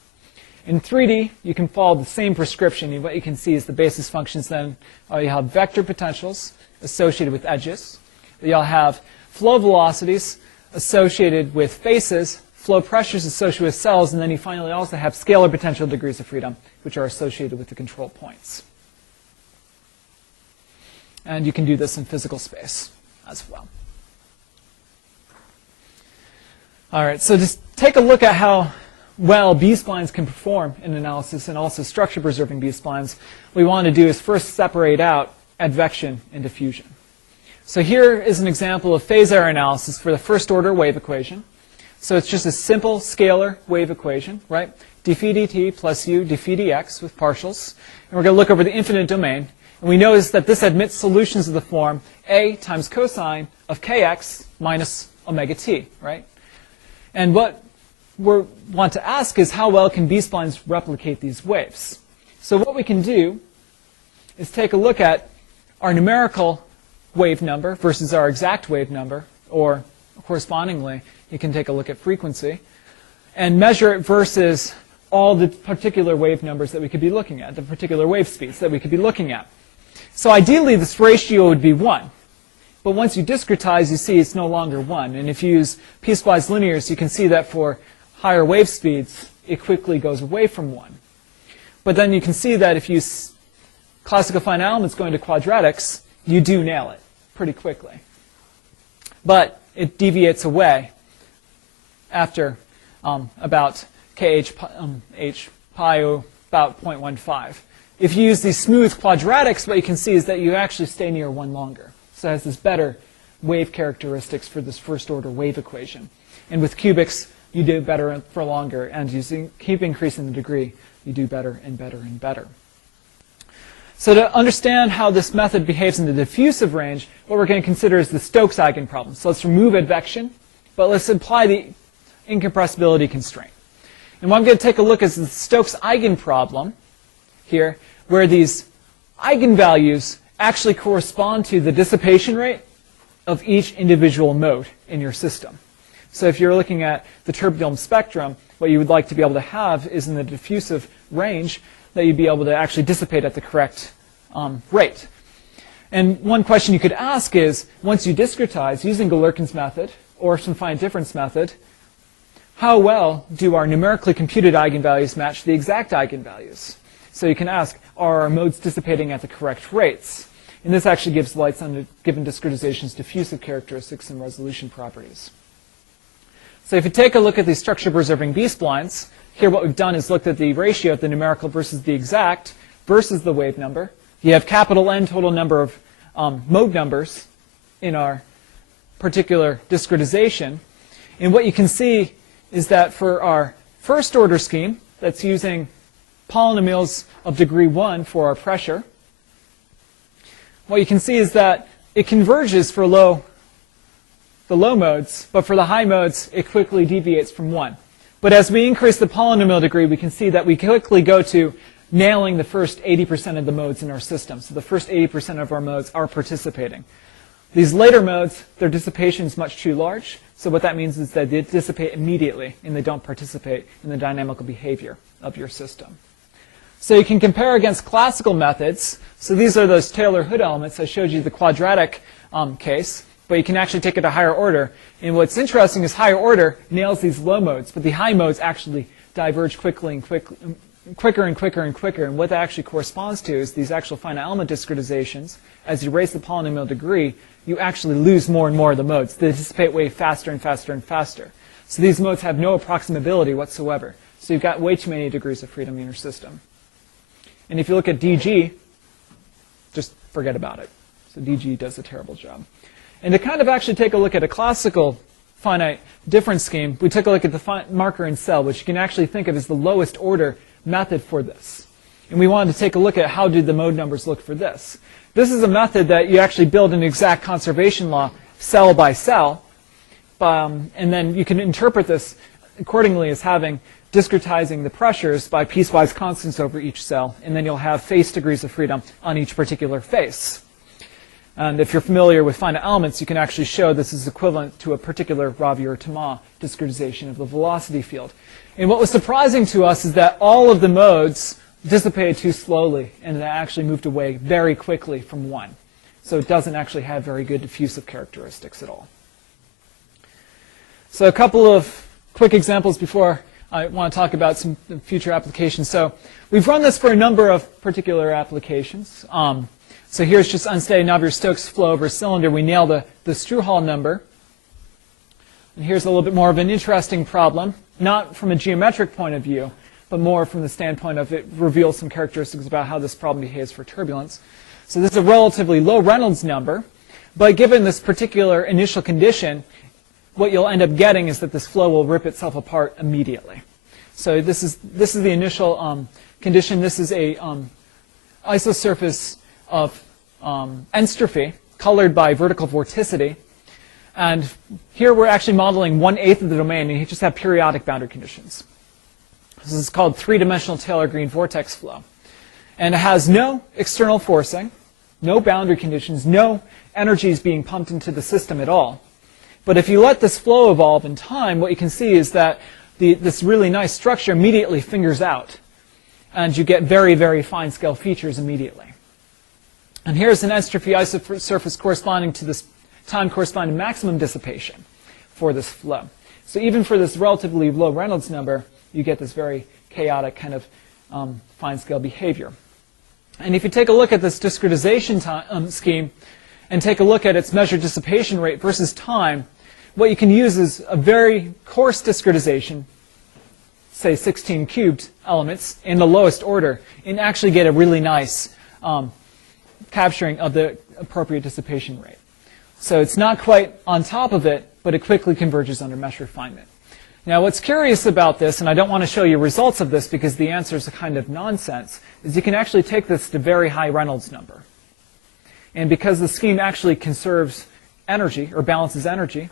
In 3D, you can follow the same prescription. And what you can see is the basis functions then, you have vector potentials associated with edges. You'll have flow velocities associated with faces, flow pressures associated with cells, and then you finally also have scalar potential degrees of freedom, which are associated with the control points. And you can do this in physical space as well. All right, so just take a look at how well B-splines can perform in analysis and also structure-preserving B-splines. What we want to do is first separate out advection and diffusion. So here is an example of phase error analysis for the first order wave equation. So it's just a simple scalar wave equation, right? d phi dt plus u d phi dx with partials. And we're going to look over the infinite domain. And we notice that this admits solutions of the form a times cosine of kx minus omega t, right? And what we want to ask is how well can B-splines replicate these waves? So what we can do is take a look at our numerical wave number versus our exact wave number, or correspondingly, you can take a look at frequency, and measure it versus all the particular wave numbers that we could be looking at, the particular wave speeds that we could be looking at. So ideally, this ratio would be 1. But once you discretize, you see it's no longer 1. And if you use piecewise linears, you can see that for higher wave speeds, it quickly goes away from 1. But then you can see that if you use classical finite elements going to quadratics, you do nail it pretty quickly. But it deviates away after about kh h pi about 0.15. If you use these smooth quadratics, what you can see is that you actually stay near 1 longer. So it has this better wave characteristics for this first order wave equation. And with cubics, you do better for longer, and you keep increasing the degree, you do better and better and better. So to understand how this method behaves in the diffusive range, what we're going to consider is the Stokes eigenproblem. So let's remove advection, but let's apply the incompressibility constraint. And what I'm going to take a look at is the Stokes eigenproblem here, where these eigenvalues actually correspond to the dissipation rate of each individual mode in your system. So if you're looking at the turbulent spectrum, what you would like to be able to have is in the diffusive range that you'd be able to actually dissipate at the correct rate. And one question you could ask is, once you discretize using Galerkin's method or some finite difference method, how well do our numerically computed eigenvalues match the exact eigenvalues? So you can ask, are our modes dissipating at the correct rates? And this actually gives lights on the given discretization's diffusive characteristics and resolution properties. So if you take a look at these structure-preserving B-splines, here what we've done is looked at the ratio of the numerical versus the exact versus the wave number. You have capital N total number of mode numbers in our particular discretization. And what you can see is that for our first order scheme that's using polynomials of degree 1 for our pressure, what you can see is that it converges for the low modes, but for the high modes, it quickly deviates from 1. But as we increase the polynomial degree, we can see that we quickly go to nailing the first 80% of the modes in our system. So the first 80% of our modes are participating. These later modes, their dissipation is much too large. So what that means is that they dissipate immediately and they don't participate in the dynamical behavior of your system. So you can compare against classical methods. So these are those Taylor-Hood elements. I showed you the quadratic case, but you can actually take it to higher order. And what's interesting is higher order nails these low modes, but the high modes actually diverge quicker and quicker. And what that actually corresponds to is these actual finite element discretizations. As you raise the polynomial degree, you actually lose more and more of the modes. They dissipate way faster and faster and faster. So these modes have no approximability whatsoever. So you've got way too many degrees of freedom in your system. And if you look at DG, just forget about it. So DG does a terrible job. And to kind of actually take a look at a classical finite difference scheme, we took a look at the marker in cell, which you can actually think of as the lowest order method for this. And we wanted to take a look at how did the mode numbers look for this. This is a method that you actually build an exact conservation law cell by cell. And then you can interpret this accordingly as having discretizing the pressures by piecewise constants over each cell. And then you'll have face degrees of freedom on each particular face. And if you're familiar with finite elements, you can actually show this is equivalent to a particular Ravi or Thomas discretization of the velocity field. And what was surprising to us is that all of the modes dissipated too slowly, and it actually moved away very quickly from 1. So it doesn't actually have very good diffusive characteristics at all. So a couple of quick examples before I want to talk about some future applications. So we've run this for a number of particular applications. So here's just unsteady Navier-Stokes flow over a cylinder. We nail the Struhal number. And here's a little bit more of an interesting problem, not from a geometric point of view, but more from the standpoint of it reveals some characteristics about how this problem behaves for turbulence. So this is a relatively low Reynolds number, but given this particular initial condition, what you'll end up getting is that this flow will rip itself apart immediately. So this is the initial condition. This is a isosurface of entropy, colored by vertical vorticity. And here we're actually modeling 1/8 of the domain, and you just have periodic boundary conditions. This is called three-dimensional Taylor-Green vortex flow. And it has no external forcing, no boundary conditions, no energies being pumped into the system at all. But if you let this flow evolve in time, what you can see is that this really nice structure immediately fingers out. And you get very, very fine-scale features immediately. And here's an entropy isosurface corresponding to this time corresponding to maximum dissipation for this flow. So even for this relatively low Reynolds number, you get this very chaotic kind of fine-scale behavior. And if you take a look at this discretization scheme and take a look at its measured dissipation rate versus time, what you can use is a very coarse discretization, say 16 cubed elements in the lowest order, and actually get a really nice capturing of the appropriate dissipation rate. So it's not quite on top of it, but it quickly converges under mesh refinement. Now what's curious about this, and I don't want to show you results of this because the answers are kind of nonsense, is you can actually take this to very high Reynolds number. And because the scheme actually conserves energy, or balances energy,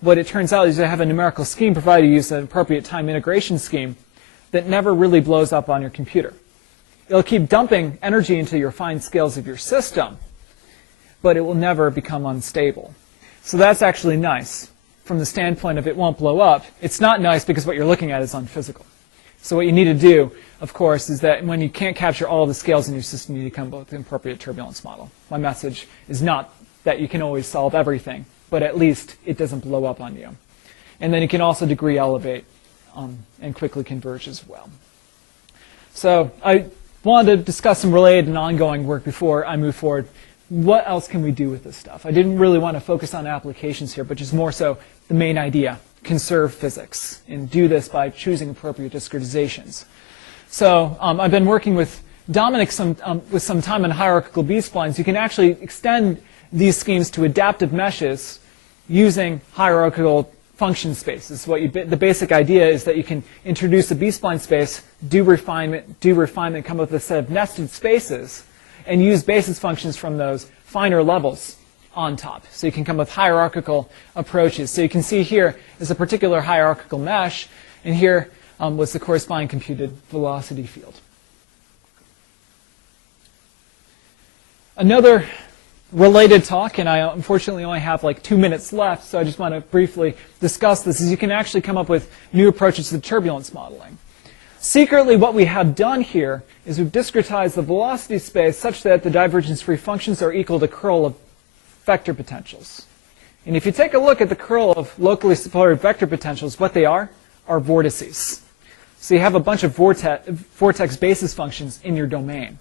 what it turns out is you have a numerical scheme provided you use an appropriate time integration scheme that never really blows up on your computer. It'll keep dumping energy into your fine scales of your system, but it will never become unstable. So that's actually nice from the standpoint of it won't blow up. It's not nice because what you're looking at is unphysical. So what you need to do, of course, is that when you can't capture all the scales in your system, you need to come up with an appropriate turbulence model. My message is not that you can always solve everything, but at least it doesn't blow up on you. And then you can also degree elevate and quickly converge as well. So I wanted to discuss some related and ongoing work before I move forward. What else can we do with this stuff? I didn't really want to focus on applications here, but just more so the main idea, conserve physics, and do this by choosing appropriate discretizations. So I've been working with Dominic with some time on hierarchical B-splines. You can actually extend these schemes to adaptive meshes using hierarchical function spaces. The basic idea is that you can introduce a B-spline space, do refinement, come up with a set of nested spaces, and use basis functions from those finer levels on top. So you can come up with hierarchical approaches. So you can see here is a particular hierarchical mesh, and here was the corresponding computed velocity field. Another related talk, and I unfortunately only have like 2 minutes left, so I just want to briefly discuss this, is you can actually come up with new approaches to turbulence modeling. Secretly, what we have done here is we've discretized the velocity space such that the divergence-free functions are equal to curl of vector potentials. And if you take a look at the curl of locally supported vector potentials, what they are vortices. So you have a bunch of vortex basis functions in your domain.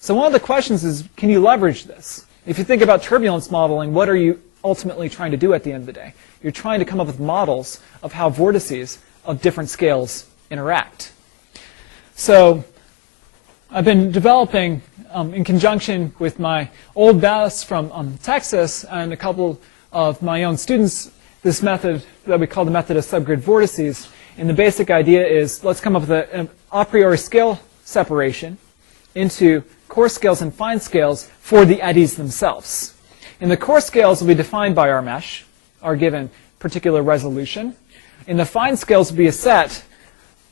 So one of the questions is, can you leverage this? If you think about turbulence modeling, what are you ultimately trying to do at the end of the day? You're trying to come up with models of how vortices of different scales interact. So I've been developing, in conjunction with my old boss from Texas and a couple of my own students, this method that we call the method of subgrid vortices. And the basic idea is, let's come up with an a priori scale separation into coarse scales and fine scales for the eddies themselves. And the coarse scales will be defined by our mesh, our given particular resolution. And the fine scales will be a set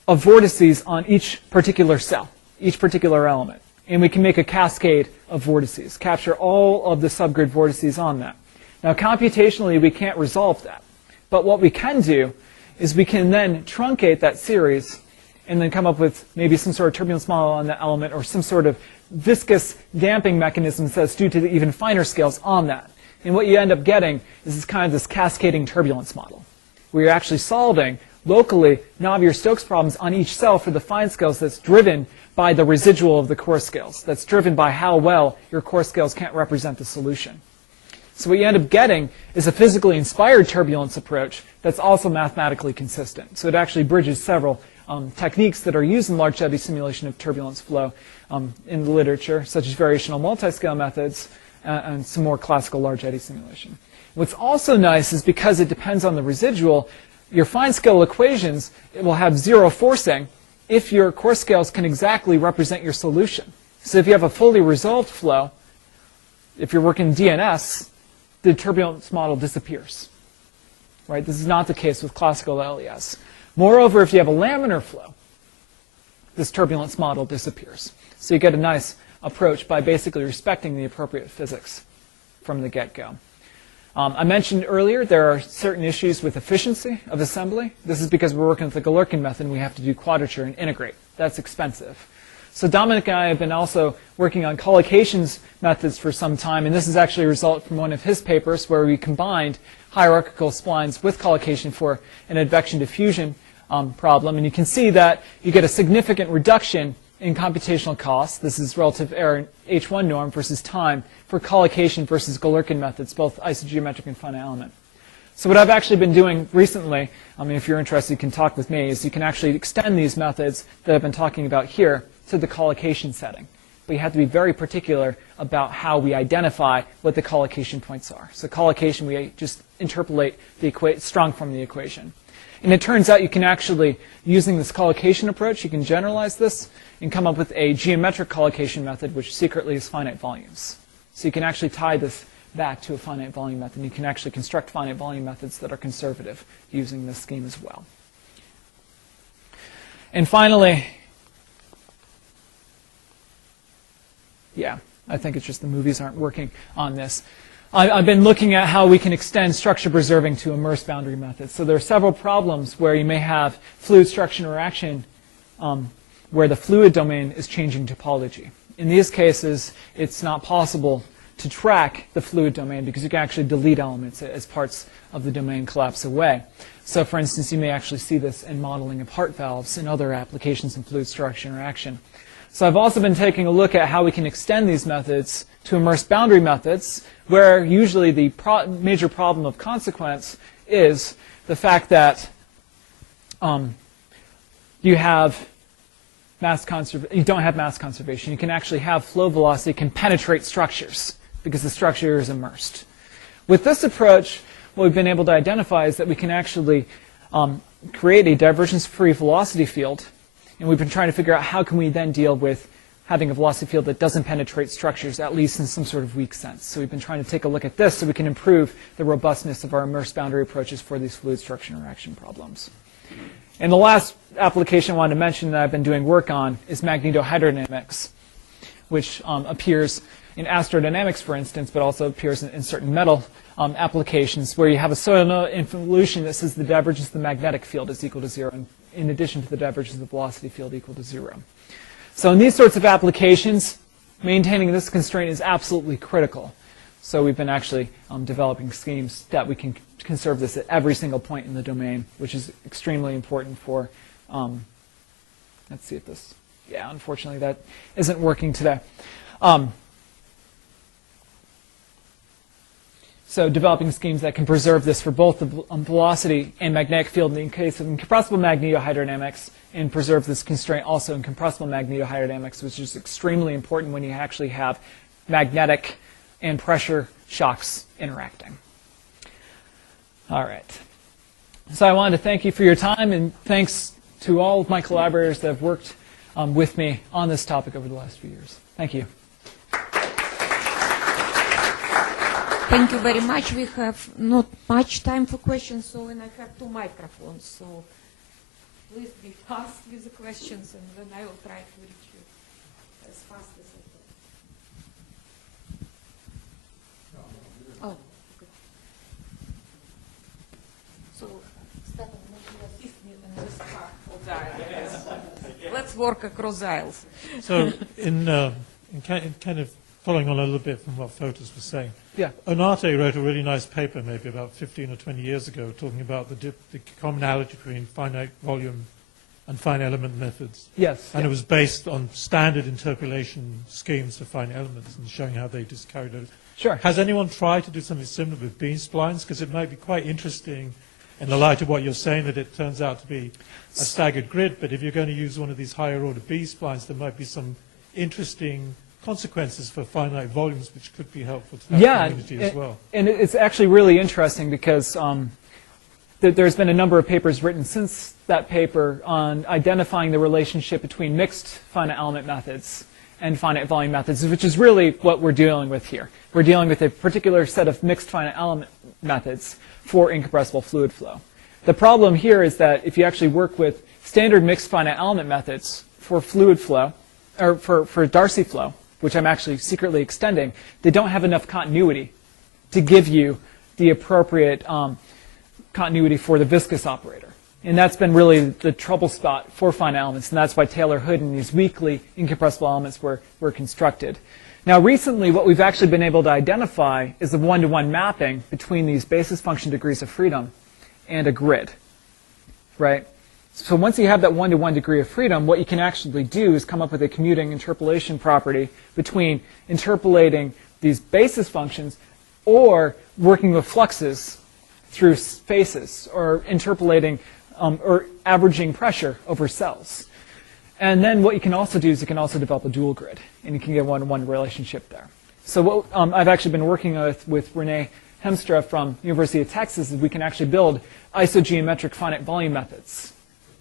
of vortices on each particular cell, each particular element. And we can make a cascade of vortices, capture all of the subgrid vortices on that. Now, computationally, we can't resolve that. But what we can do is we can then truncate that series and then come up with maybe some sort of turbulence model on that element or some sort of viscous damping mechanism that's due to the even finer scales on that. And what you end up getting is this kind of this cascading turbulence model, where you're actually solving locally Navier-Stokes problems on each cell for the fine scales that's driven by the residual of the coarse scales, that's driven by how well your coarse scales can't represent the solution. So what you end up getting is a physically inspired turbulence approach that's also mathematically consistent. So it actually bridges several techniques that are used in large eddy simulation of turbulence flow in the literature, such as variational multiscale methods and some more classical large eddy simulation. What's also nice is because it depends on the residual, your fine scale equations, it will have zero forcing if your coarse scales can exactly represent your solution. So if you have a fully resolved flow, if you're working DNS, the turbulence model disappears. Right? This is not the case with classical LES. Moreover, if you have a laminar flow, this turbulence model disappears. So you get a nice approach by basically respecting the appropriate physics from the get-go. I mentioned earlier there are certain issues with efficiency of assembly. This is because we're working with the Galerkin method and we have to do quadrature and integrate. That's expensive. So Dominic and I have been also working on collocations methods for some time, and this is actually a result from one of his papers where we combined hierarchical splines with collocation for an advection diffusion problem. And you can see that you get a significant reduction in computational costs. This is relative error H1 norm versus time for collocation versus Galerkin methods, both isogeometric and finite element. So what I've actually been doing recently, I mean, if you're interested, you can talk with me, is you can actually extend these methods that I've been talking about here to the collocation setting. But you have to be very particular about how we identify what the collocation points are. So collocation, we just interpolate the strong form of the equation. And it turns out you can actually, using this collocation approach, you can generalize this and come up with a geometric collocation method, which secretly is finite volumes. So you can actually tie this back to a finite volume method. You can actually construct finite volume methods that are conservative using this scheme as well. And finally, yeah, I think it's just the movies aren't working on this. I've been looking at how we can extend structure preserving to immersed boundary methods. So there are several problems where you may have fluid structure interaction where the fluid domain is changing topology. In these cases, it's not possible to track the fluid domain because you can actually delete elements as parts of the domain collapse away. So for instance, you may actually see this in modeling of heart valves and other applications in fluid structure interaction. So I've also been taking a look at how we can extend these methods to immersed boundary methods, where usually the major problem of consequence is the fact that you don't have mass conservation. You can actually have flow velocity can penetrate structures because the structure is immersed. With this approach, what we've been able to identify is that we can actually create a divergence-free velocity field. And we've been trying to figure out how can we then deal with having a velocity field that doesn't penetrate structures, at least in some sort of weak sense. So we've been trying to take a look at this so we can improve the robustness of our immersed boundary approaches for these fluid structure interaction problems. And the last application I wanted to mention that I've been doing work on is magnetohydrodynamics, which appears in astrodynamics, for instance, but also appears in certain metal applications where you have a solenoid involution that says the divergence of the magnetic field is equal to 0, in addition to the divergence of the velocity field equal to 0. So in these sorts of applications, maintaining this constraint is absolutely critical. So we've been actually developing schemes that we can conserve this at every single point in the domain, which is extremely important for, let's see if this, yeah, unfortunately that isn't working today. So developing schemes that can preserve this for both the velocity and magnetic field in the case of incompressible magnetohydrodynamics, and preserve this constraint also in compressible magnetohydrodynamics, which is extremely important when you actually have magnetic and pressure shocks interacting. All right. So I wanted to thank you for your time, and thanks to all of my collaborators that have worked with me on this topic over the last few years. Thank you. Thank you very much. We have not much time for questions, so and I have 2 microphones. So please be fast with the questions, and then I will try to reach you as fast as I can. Oh, okay. So, Stefan, maybe you assist me in this part of the aisle. Let's work across the aisles. So, in kind of following on a little bit from what Fotis was saying, Yeah. Onate wrote a really nice paper maybe about 15 or 20 years ago talking about the commonality between finite volume and finite element methods. Yes. And it was based on standard interpolation schemes for finite elements and showing how they just carried out. Sure. Has anyone tried to do something similar with B-splines? Because it might be quite interesting in the light of what you're saying that it turns out to be a staggered grid, but if you're going to use one of these higher order B-splines, there might be some interesting consequences for finite volumes which could be helpful to that community as well. And it's actually really interesting because there's been a number of papers written since that paper on identifying the relationship between mixed finite element methods and finite volume methods, which is really what we're dealing with here. We're dealing with a particular set of mixed finite element methods for incompressible fluid flow. The problem here is that if you actually work with standard mixed finite element methods for fluid flow, or for Darcy flow, which I'm actually secretly extending, they don't have enough continuity to give you the appropriate continuity for the viscous operator. And that's been really the trouble spot for finite elements, and that's why Taylor-Hood and these weakly incompressible elements were constructed. Now, recently, what we've actually been able to identify is the one-to-one mapping between these basis function degrees of freedom and a grid, right? So once you have that one-to-one degree of freedom, what you can actually do is come up with a commuting interpolation property between interpolating these basis functions or working with fluxes through spaces, or interpolating or averaging pressure over cells. And then what you can also do is you can also develop a dual grid, and you can get a one-to-one relationship there. So what I've actually been working with Renee Hemstra from University of Texas is we can actually build isogeometric finite volume methods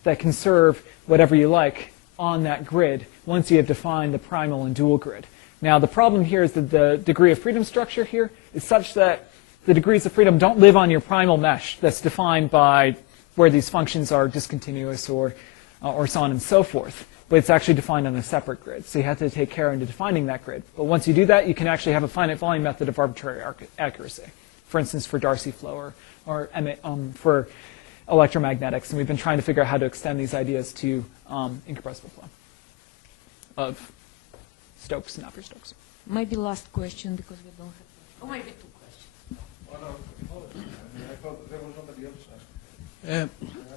that can serve whatever you like on that grid once you have defined the primal and dual grid. Now, the problem here is that the degree of freedom structure here is such that the degrees of freedom don't live on your primal mesh that's defined by where these functions are discontinuous or so on and so forth. But it's actually defined on a separate grid. So you have to take care into defining that grid. But once you do that, you can actually have a finite volume method of arbitrary accuracy. For instance, for Darcy flow or for electromagnetics. And we've been trying to figure out how to extend these ideas to incompressible flow of Stokes and after Stokes. Maybe last question, because we don't have... Oh, maybe two questions. I thought there was somebody else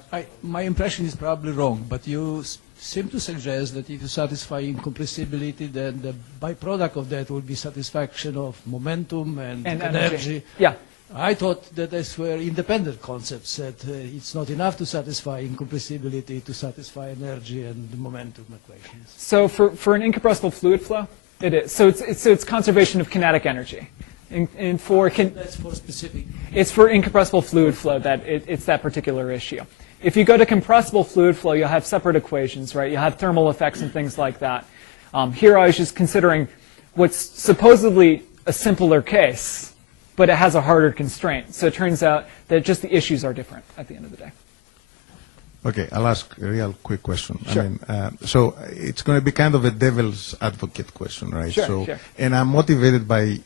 asking. My impression is probably wrong, but you seem to suggest that if you satisfy incompressibility, then the byproduct of that will be satisfaction of momentum and energy. Yeah. I thought that these were independent concepts, that it's not enough to satisfy incompressibility to satisfy energy and the momentum equations. So for an incompressible fluid flow, it is. So it's conservation of kinetic energy. And That's for specific. It's for incompressible fluid flow that it's that particular issue. If you go to compressible fluid flow, you'll have separate equations, right? You'll have thermal effects and things like that. Here I was just considering what's supposedly a simpler case, but it has a harder constraint. So it turns out that just the issues are different at the end of the day. Okay, I'll ask a real quick question. Sure. I mean, so it's going to be kind of a devil's advocate question, right? Sure. And I'm motivated by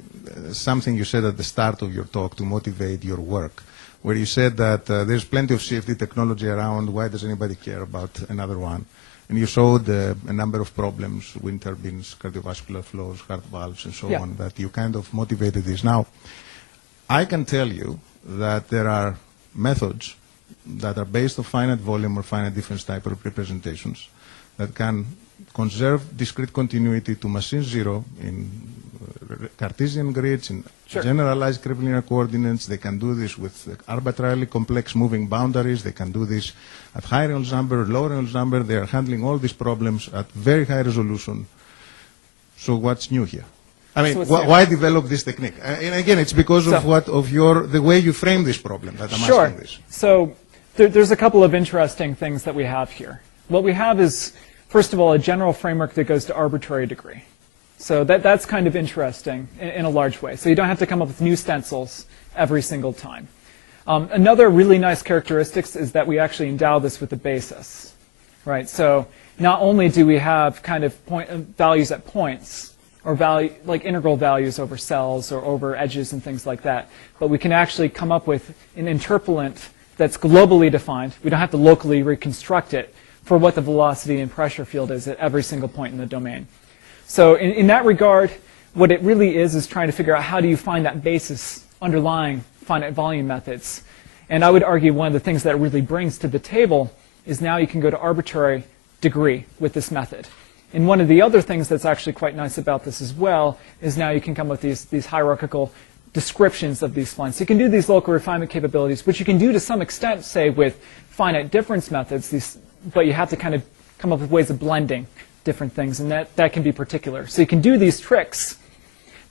something you said at the start of your talk to motivate your work, where you said that there's plenty of CFD technology around. Why does anybody care about another one? And you showed a number of problems, wind turbines, cardiovascular flows, heart valves, and so on, that you kind of motivated this. Now, I can tell you that there are methods that are based on finite volume or finite difference type of representations that can conserve discrete continuity to machine zero in Cartesian grids, in generalized curvilinear coordinates. They can do this with arbitrarily complex moving boundaries. They can do this at high Reynolds number, low Reynolds number. They are handling all these problems at very high resolution. So what's new here? I mean, why develop this technique? And again, it's because of the way you frame this problem that I'm asking this. So there's a couple of interesting things that we have here. What we have is, first of all, a general framework that goes to arbitrary degree. So that's kind of interesting in a large way. So you don't have to come up with new stencils every single time. Another really nice characteristic is that we actually endow this with a basis, right? So not only do we have kind of values at points, or like integral values over cells or over edges and things like that, but we can actually come up with an interpolant that's globally defined. We don't have to locally reconstruct it for what the velocity and pressure field is at every single point in the domain. So in that regard, what it really is trying to figure out how do you find that basis underlying finite volume methods. And I would argue one of the things that it really brings to the table is now you can go to arbitrary degree with this method. And one of the other things that's actually quite nice about this as well is now you can come with these hierarchical descriptions of these splines. So you can do these local refinement capabilities, which you can do to some extent, say, with finite difference methods, but you have to kind of come up with ways of blending different things, and that can be particular. So you can do these tricks,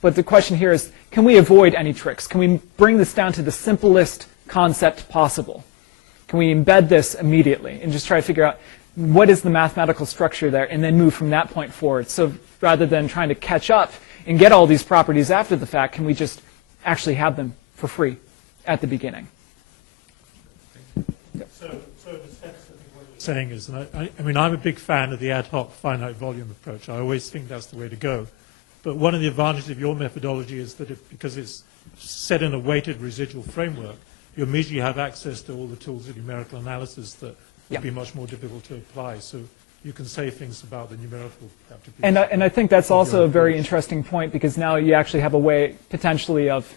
but the question here is, can we avoid any tricks? Can we bring this down to the simplest concept possible? Can we embed this immediately and just try to figure out what is the mathematical structure there, and then move from that point forward. So rather than trying to catch up and get all these properties after the fact, can we just actually have them for free at the beginning? So in a sense, I think what you're saying is, and I mean, I'm a big fan of the ad hoc finite volume approach. I always think that's the way to go. But one of the advantages of your methodology is that because it's set in a weighted residual framework, you immediately have access to all the tools of numerical analysis that would be much more difficult to apply. So you can say things about the numerical attribution. And I think that's also a very interesting point, because now you actually have a way potentially of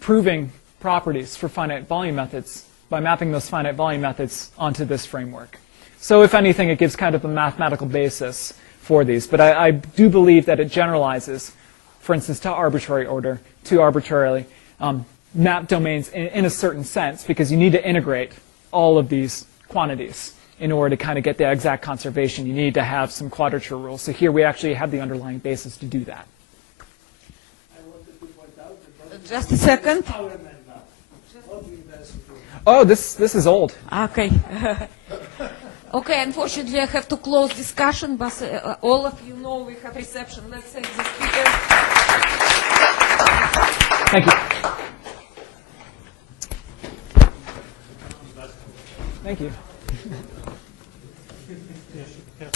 proving properties for finite volume methods by mapping those finite volume methods onto this framework. So if anything, it gives kind of a mathematical basis for these. But I do believe that it generalizes, for instance, to arbitrary order, to arbitrarily map domains in a certain sense, because you need to integrate all of these quantities in order to kind of get the exact conservation. You need to have some quadrature rules. So here we actually have the underlying basis to do that. I wanted to point out that Just a second. Oh, this is old. Okay. Okay, unfortunately, I have to close discussion, but all of you know we have reception. Let's thank the speaker. Thank you. Thank you. Yes, you can.